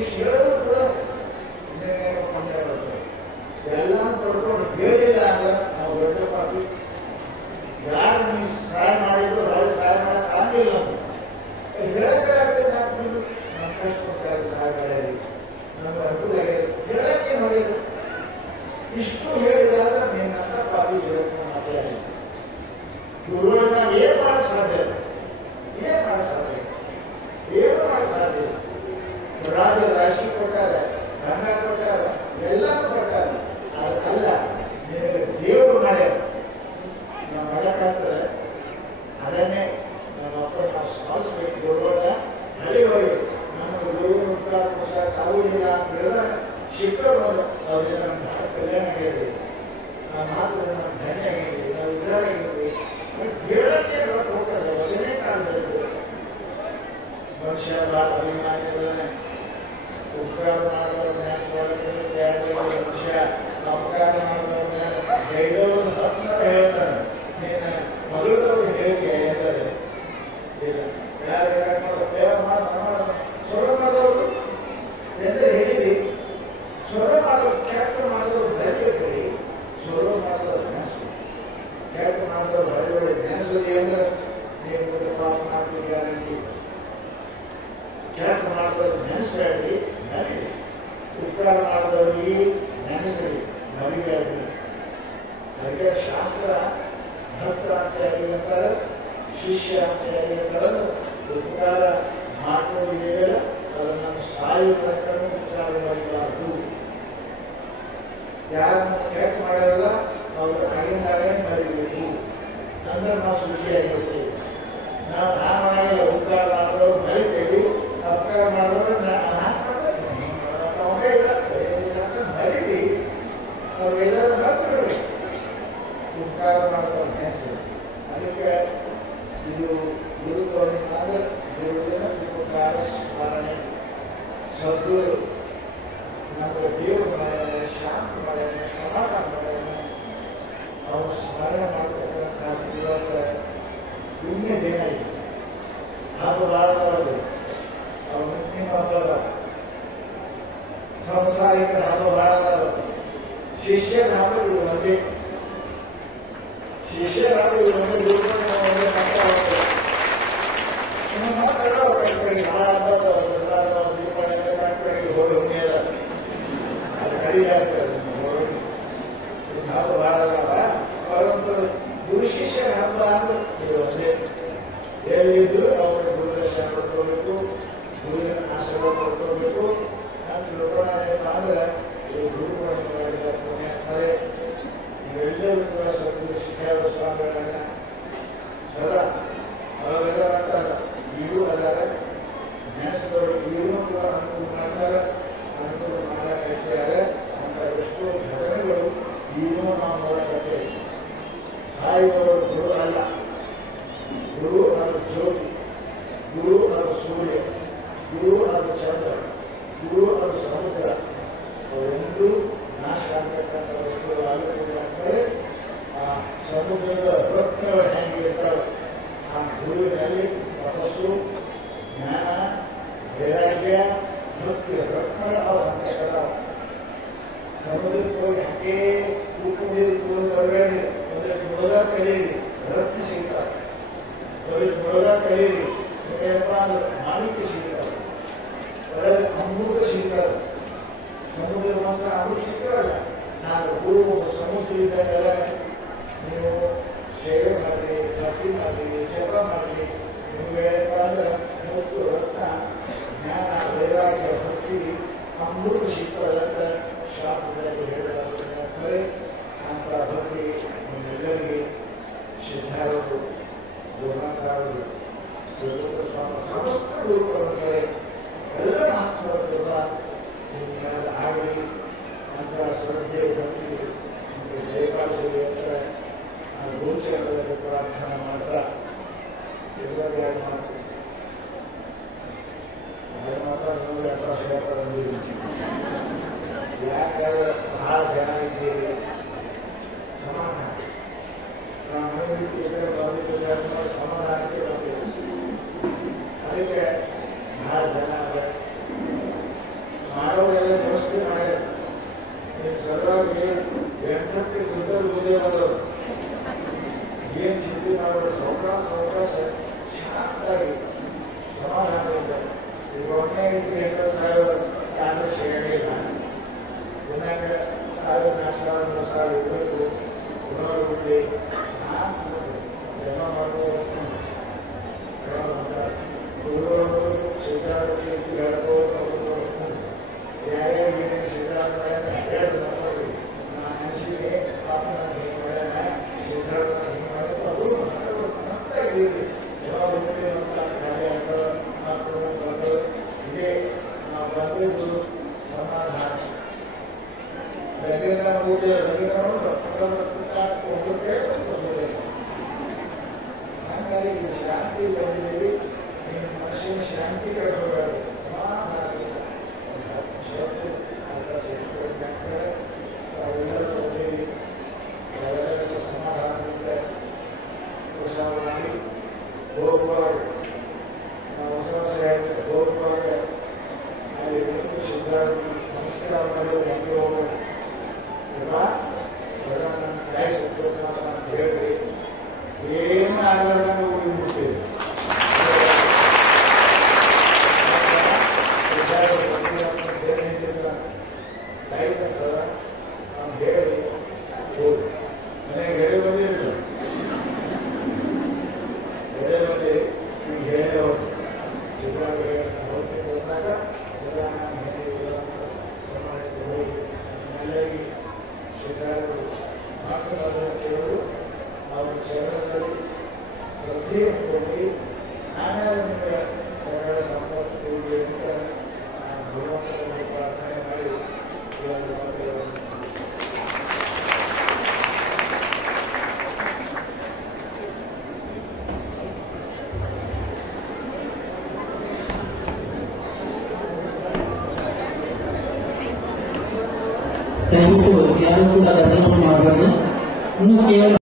ಇಷ್ಟು ಹೇಳೋದು ಕೂಡ ಇನ್ನೇನೇನೋ ಪಂದ್ಯ ಬರ್ತದೆ. ಎಲ್ಲ ಪಡ್ಕೊಂಡು ಹೇಳಿಲ್ಲ ಅಂದ್ರೆ ನಾವು ದೊಡ್ಡ ಪಾಪಿ. ಯಾರು ನೀವು ಸಹಾಯ ಮಾಡಿದ್ರು ಭಾಳ ಸಹಾಯ ಮಾಡಕ್ಕೆ ಆಗಲಿಲ್ಲ ಅಂತ ಹೇಳಕ್ಕಾಗದೆ ನಮ್ಮ ಕಷ್ಟಪಟ್ಟಾಗ ಸಹಾಯ ಮಾಡಿ ನಮ್ಗೆ ಅನುಕೂಲ ಹೇಳಕ್ಕೆ ನೋಡಿದ್ರು. ಇಷ್ಟು ಹೇಳಿದಾಗ ನಿನ್ನಂತ ಪಾಪಿ ಜಗತ್ತು ಮಾತಾಡಿ ಗುರುಗಳು ನಾವು ಏನು ಮಾಡಕ್ಕೆ ಸಾಧ್ಯ ಇಲ್ಲ, ಏನು ಮಾಡಕ್ಕೆ ಸಾಧ್ಯ ಇಲ್ಲ, ಏನು ಮಾಡಕ್ಕೆ ಸಾಧ್ಯ ಇಲ್ಲ. ರಾಜಕೀಯ ಕೊಟ್ಟಾಗ ರಂಗ ಕೊಟ್ಟಾಗ ಎಲ್ಲರೂ ಕೊಟ್ಟಾಗ ಅದಕ್ಕಲ್ಲ ನಿನಗೆ ದೇವರು ಮಾಡ್ಯಾರ. ನಾವು ಮಾಡಕ್ಕಾಗ್ತದೆ ಅದನ್ನೇ ನಮ್ಮ ಅಪ್ಪ ನಾವು ಸ್ಮರಿಸ್ಬೇಕು. ಗುರುಗಳ ಹಳ್ಳಿ ಹೋಗಿ ನಮ್ಮ ಗುರು ಮುಖ ಆಗುವುದಿಲ್ಲ ಅಂತ ಹೇಳಿದ್ರೆ ಶಿಕ್ಷಕರು ಅವ್ರಿಗೆ ನಮ್ಮ ಕಲ್ಯಾಣ ಆಗಿರಲಿ, ನಮ್ಮ ಮಾತು ನಮ್ಮ ಧನ್ಯ ಆಗಿರಲಿ, ನಾವು ಉದ್ಧಾರ ಆಗಿರಲಿ ಹೇಳಕ್ಕೆ ಹೋಗ್ತಾರೆ. ವಚನೇ ಕಾಲದಲ್ಲಿ ಮನುಷ್ಯ ಭಾಳ ಅಭಿಮಾನಿಗಳನ್ನೇ ಉಪಕಾರ ಮಾಡಿದವ್ರನ್ನ ಮನುಷ್ಯ ಅಪಕಾರ ಮಾಡಿದವ್ರನ್ನ ಗೈದವ್ರು 10 ಸಲ ಹೇಳ್ತಾರೆ. ನೀನು ಮಗಳದವ್ರು ಹೇಳಿಕೆ ಹೇಳ್ತಾರೆ ಇಲ್ಲ ಯಾರು ಸೇವೆ ಸ್ವರ ಮಾಡಿದವರು ಎಂದರೆ ಹೇಳಿರಿ. ಸ್ವರ ಮಾಡೋದು ಕೆಟ್ಟ ಮಾಡಿದವ್ರು ಬಯಸ್ಬೇಕ್ರಿ. ಸ್ವರ ಮಾಡಿದವ್ರು ನೆನೆಸು, ಕೆಟ್ಟ ಮಾಡಿದವ್ರು ಹೊರಗಡೆ ನೆನೆಸೋದು ಅಂದ್ರೆ ನೀವು ಪಾಪ ಮಾಡ್ತೀವಿ ಗ್ಯಾರಂಟಿ. ಕೆಟ್ಟ ಮಾಡಿದವ್ರು ನೆನೆಸ್ಬೇಡಿ, ನಮಗೆ ಉಪಕಾರ ಮಾಡಿದವ್ರಿಗೆ ನೆನೆಸಲಿ, ನಮಗೇಳಿ. ಅದಕ್ಕೆ ಶಾಸ್ತ್ರ ಭಕ್ತ ಅಂತ ಹೇಳಿ ಅಂತಾರೆ, ಶಿಷ್ಯ ಅಂತ ಹೇಳಿ ಅಂತಾರೆ. ಉಪಕಾರ ಮಾಡ್ಕೊಂಡಿದ್ದೇವೆ ಅದನ್ನು ಸಾಯುವ ತನಕ ಉಪಕಾರ ಮಾಡಬಾರ್ದು. ಯಾರನ್ನು ಕೆಟ್ಟ ಮಾಡಿರಲ್ಲ ಅವ್ರ ಆಗಿಂದಾಗೇ ಮರಿಬೇಕು ಅಂದ್ರೆ ನಾವು ಸುಖಿಯಾಗಿರ್ತೀವಿ. ನಾವು ಮಾಡಿಲ್ಲ ಉಪಕಾರ ಮಾಡಿದವ್ರು ಮರಿತೇವೆ, ಅಪಕಾರ ಮಾಡಿದವರು ಮರೀಲಿ ಅವ್ರಿಗೆ ಎಲ್ಲರೂ ಮರ್ತಿಬಿಡ್ಬೇಕು. ಉಪಕಾರ ಮಾಡಿದವ್ರು ನೆನೆಸಿ. ಅದಕ್ಕೆ ಇದು ಗುರು ಪೌರ್ಣಿಮೆ ಅಂದ್ರೆ ಗುರುವಿನ ಉಪಕಾರ ಸ್ಮರಣೆ. ಸದ್ಗುರು ನಮಗೆ ದೇವರು ಮಾಡ್ಯಾನೆ, ಶಾಂತಿ ಮಾಡ್ಯಾನೆ, ಸಮಾಧಾನ ಮಾಡ್ಯಾನೆ. ಅವ್ರು ಸ್ಮರಣೆ ಮಾಡ್ತಕ್ಕಂಥ ಇವತ್ತು ಪುಣ್ಯ ದಿನ ಇದೆ. ಹಬ್ಬ ಬಾಳದವರು ಅವ್ರು ನಿಮ್ಮ ಹಬ್ಬದ ಸಂಸಾರಿಕರ ಹಬ್ಬ ಬಾಳದವರು. ಶಿಷ್ಯರ ಹಬ್ಬ ಇದು ಒಂದೇ, ಶಿಷ್ಯರ ಹಬ್ಬ ಇದು ಒಂದೇ. ಹಬ್ಬ ಬಾಳದವ ಪರಂತು ಗುರು ಶಿಷ್ಯರ ಹಬ್ಬ ಅಂದ್ರೆ ಇದು ಒಂದೇ. ಎಲ್ಲಿದ್ರು ಅವ್ರ ಗುರುದರ್ಶನ ಪಡ್ಕೋಬೇಕು, ಗುರುವಿನ ಆಶೀರ್ವಾದ ಪಡ್ಕೋಬೇಕು ಅಂತ ತಿಳ್ಕೊಳ್ಳೋಣ. ಅಂದ್ರೆ ಇದು ಗುರುಗಳು ಮಾಡಿದ ಪುಣ್ಯ. ಅಂದರೆ ಇವೆಲ್ಲರೂ ಕೂಡ ಸದ್ಗುರು ಸಿದ್ಧಾರೂಢ ಸ್ವಾಮಿಗಳನ್ನ ಸದಾ ಅವೆಲ್ಲ ಅಂತಾರೆ. ಈಗೂ ಅಲ್ಲಾರ ನೆನೆಸಿದವರು ಈಗೂ ಕೂಡ ಅನುಕೂಲ ಮಾಡ್ತಾರೆ, ಅನುಕೂಲ ಮಾಡಕ್ಕೆ ಹೇಳ್ತಾರೆ ಅಂತ ಎಷ್ಟೋ ಘಟನೆಗಳು ಈಗೂ ನಾವು ನೋಡಕತ್ತೇವೆ. ಸಾಯುವವರು ಗುರು ಅಲ್ಲ, ಗುರು ಅದು ಜ್ಯೋತಿ, ಗುರು ಅದು ಸೂರ್ಯ, ಗುರು ಅದು ಚಂದ್ರ, ಗುರು ಅದು ಸಮುದ್ರ. ಅವೆಂದೂ ನಾಶ ಆಗ್ತಕ್ಕಂಥ ವಸ್ತುಗಳು ಆಗಬೇಕಾದ್ರೆ ಆ ಸಮುದ್ರದ ರತ್ನಗಳು ಹೆಂಗಿರ್ತಾವೆ ಆ ಗುರುವಿನಲ್ಲಿ ತಪಸ್ಸು, ಜ್ಞಾನ, ವೈರಾಗ್ಯ, ಭಕ್ತಿ ರತ್ನಗಳು ಅವ್ರು ಹಂಚ್ತಾರ. ಸಮುದ್ರಕ್ಕೆ ಹೋಗಿ ಹಾಕೇ ಉಪ್ಪು ನೀರು ಕುಡಿದು ಬರಬೇಡಿ, ಅಂದ್ರೆ ಮುಳುಗ ಕಲೀರಿ, ರತ್ನ ಸಿಗ್ತಾರೆ. ಮುಳುಗ ಕಲೀರಿ ಏನಪ್ಪ ಅಂದ್ರೆ ಮಾಣಿಕ್ಯ ಸಿಗ್ತಾರೆ, ಒಳ್ಳೆ ಅಮೃತ ಸಿಗ್ತಾರೆ. ಸಮುದ್ರ ಮಾತ್ರ ಅಮೃತ ಸಿಗ್ತಾರಲ್ಲ. ನಾನು ಗುರು ಸಮುದ್ರ ಇದ್ದಾಗೆಲ್ಲ ನೀವು ಸೇವೆ ಮಾಡಲಿ, ಭಕ್ತಿ ಮಾಡಲಿ, ಜಪ ಮಾಡಲಿ. ನಿಮಗೆ ಅಂದ್ರೆ ಮುತ್ತು ರತ್ನ, ಜ್ಞಾನ, ವೈರಾಗ್ಯ, ಭಕ್ತಿ ಅಮೃತ ಸಿಗ್ತದೆ ಶಾಸ್ತ್ರದಲ್ಲಿ ಹೇಳಲಾಗುತ್ತದೆ. ಅಂತ ಭಕ್ತಿ ನಿಮ್ಮೆಲ್ಲರಿಗೆ ಸಿದ್ಧಾರೂಢರು, ಗುರುನಾಥರು, ಸಮಸ್ತ ಗುರುಪರಂಪರೆ ಎಲ್ಲ ಮಹಾತ್ಮರ ಕೃಪಾ ನಿಮ್ಮೆಲ್ಲ ಆಗಲಿ ಅಂತ ಶ್ರದ್ಧೆ ಭಕ್ತಿ ನಿಮಗೆ ಜಯಪಾಲಿಸಲಿ ಅಂತ ನಾನು ಗೋಚರದಲ್ಲಿ ಪ್ರಾರ್ಥನೆ ಮಾಡ್ತಾ ಎಲ್ಲರಿಗೆ ಯಾರು ಮಾಡ್ತೀವಿ. ಮಾತಾಡಿ ಯಾಕಂದ್ರೆ ಬಹಳ ಜನ ಇದ್ದೀರಿ, ಸಮಾಧಾನ ನಾವು ಮನೆ ಬಿಟ್ಟು ಬಂದಿದ್ದ ಸಮಾಧಾನಕ್ಕೆ ಬರ್ತೀವಿ. ಅದಕ್ಕೆ ಬಹಳ ಜನ ಮಾಡೋರೆಲ್ಲ ವ್ಯವಸ್ಥೆ ಮಾಡ್ಯಾರ. ನಿಮ್ಮ ಸಲುವಾಗಿ 8 ಗುಡ್ಡಲ್ಲಿ ಮಾಡೋರು ಏನ್ ಚಿಂತೆ ಮಾಡೋರು ಸಾವಕಾಶ ಶಾಂತಾಗಿ ಸಮಾಧಾನದಿಂದ ಈಗ ಒಮ್ಮೆ 8,000 ಯಾರು ಸಿಗಲಿಲ್ಲ. ಪುನಃ 1,000 ಇರಬೇಕು. ಪುನಃ ಜಮ ಮಾಡುವ ಸಿದ್ಧಾರ್ಥಿ ಹೇಳ್ಬೋದು ಯಾರ್ಯಾರಿಗೆ ಸಿದ್ಧಾರ್ಥಗಳನ್ನು ಹೇಳಿ ನಾನು ಅನಿಸಿಕೆ ಪಾಪ ನಾನು ಹಿಂಗೆ ಮಾಡ್ಯಾನ ಸಿದ್ಧಾರ್ಥ ಹಿಂಗೆ ಮಾಡಿದ್ರು ಅದು ನಮ್ದಾಗಿ ಯಾವಾಗ ಕಾರ್ಯ ಮಕ್ಕಳು ಬಂದು ಇದೇ ನಾವು ಬಂದಿದ್ದು ಸಮಾಧಾನ ಬೆಳಗಿನ ಊಟ ಬೆಳಗಿನ ಹೋಗುತ್ತೆ. ಹಾಗಾಗಿ ಶಾಂತಿ ಬಂದಿದ್ದೀವಿ. ನಿಮ್ಮ ಮನಸ್ಸಿನ ಶಾಂತಿ ಕಡೆ ಹೋಗಬೇಕು. ಅವೆಲ್ಲರೂ ಬಂದೀವಿ. ಅವೆಲ್ಲರಿಗೂ ಸಮಾಧಾನದಿಂದ ಪ್ರಸಾದವಾಗಿ ಹೋಗುವಾಗ ನಾವು ಹೊಸ ವರ್ಷ ಹೇಳ್ತೀವಿ. ಹೋಗುವಾಗ ಅಲ್ಲಿ ನಿಂತು ಸಿದ್ಧಾರ್ಥಿ ನಮಸ್ಕಾರ ಮಾಡಿ ಹೆಂಗೆ ಹೋಗ್ಬೇಕು ಹೇಳ್ರಿ. ಏನು ಆಗಲ್ಲ ಹೋಗಿಬಿಡ್ತೀವಿ. ರೈತ ಸರ ನಾವು ಹೇಳಿ ಹೋಗಿ ಮನೆಗೆ ಹೇಳಿ ಬಂದಿರಲಿಲ್ಲ. ಹೇಳಿ ಬಂದು ಈಗ ಹೇಳಿ ಹೋಗಿ ಹೋದಾಗ ಸಮಾಜಕ್ಕೆ ಹೋಗಿ ಎಲ್ಲರಿಗೆ ಸಿದ್ಧಾರ್ಥರು ಮಾತನಾಡುವ ಕೇಳು ಅವರ ಚರಣದಲ್ಲಿ ಶ್ರದ್ಧೆ ಕೊಡಿ. ನಾನೇ ನಿಮಗೆ ಸರಳ ಸಂಪತ್ತು ಕೊಡಿ ಅಂತ ಭಗವಂತನಲ್ಲಿ ಪ್ರಾರ್ಥನೆ ಮಾಡಿ ದಯವಿಟ್ಟು ಯಾರು ಕೂಡ ಗದ್ದಲ ಮಾಡಬಾರ್ದು.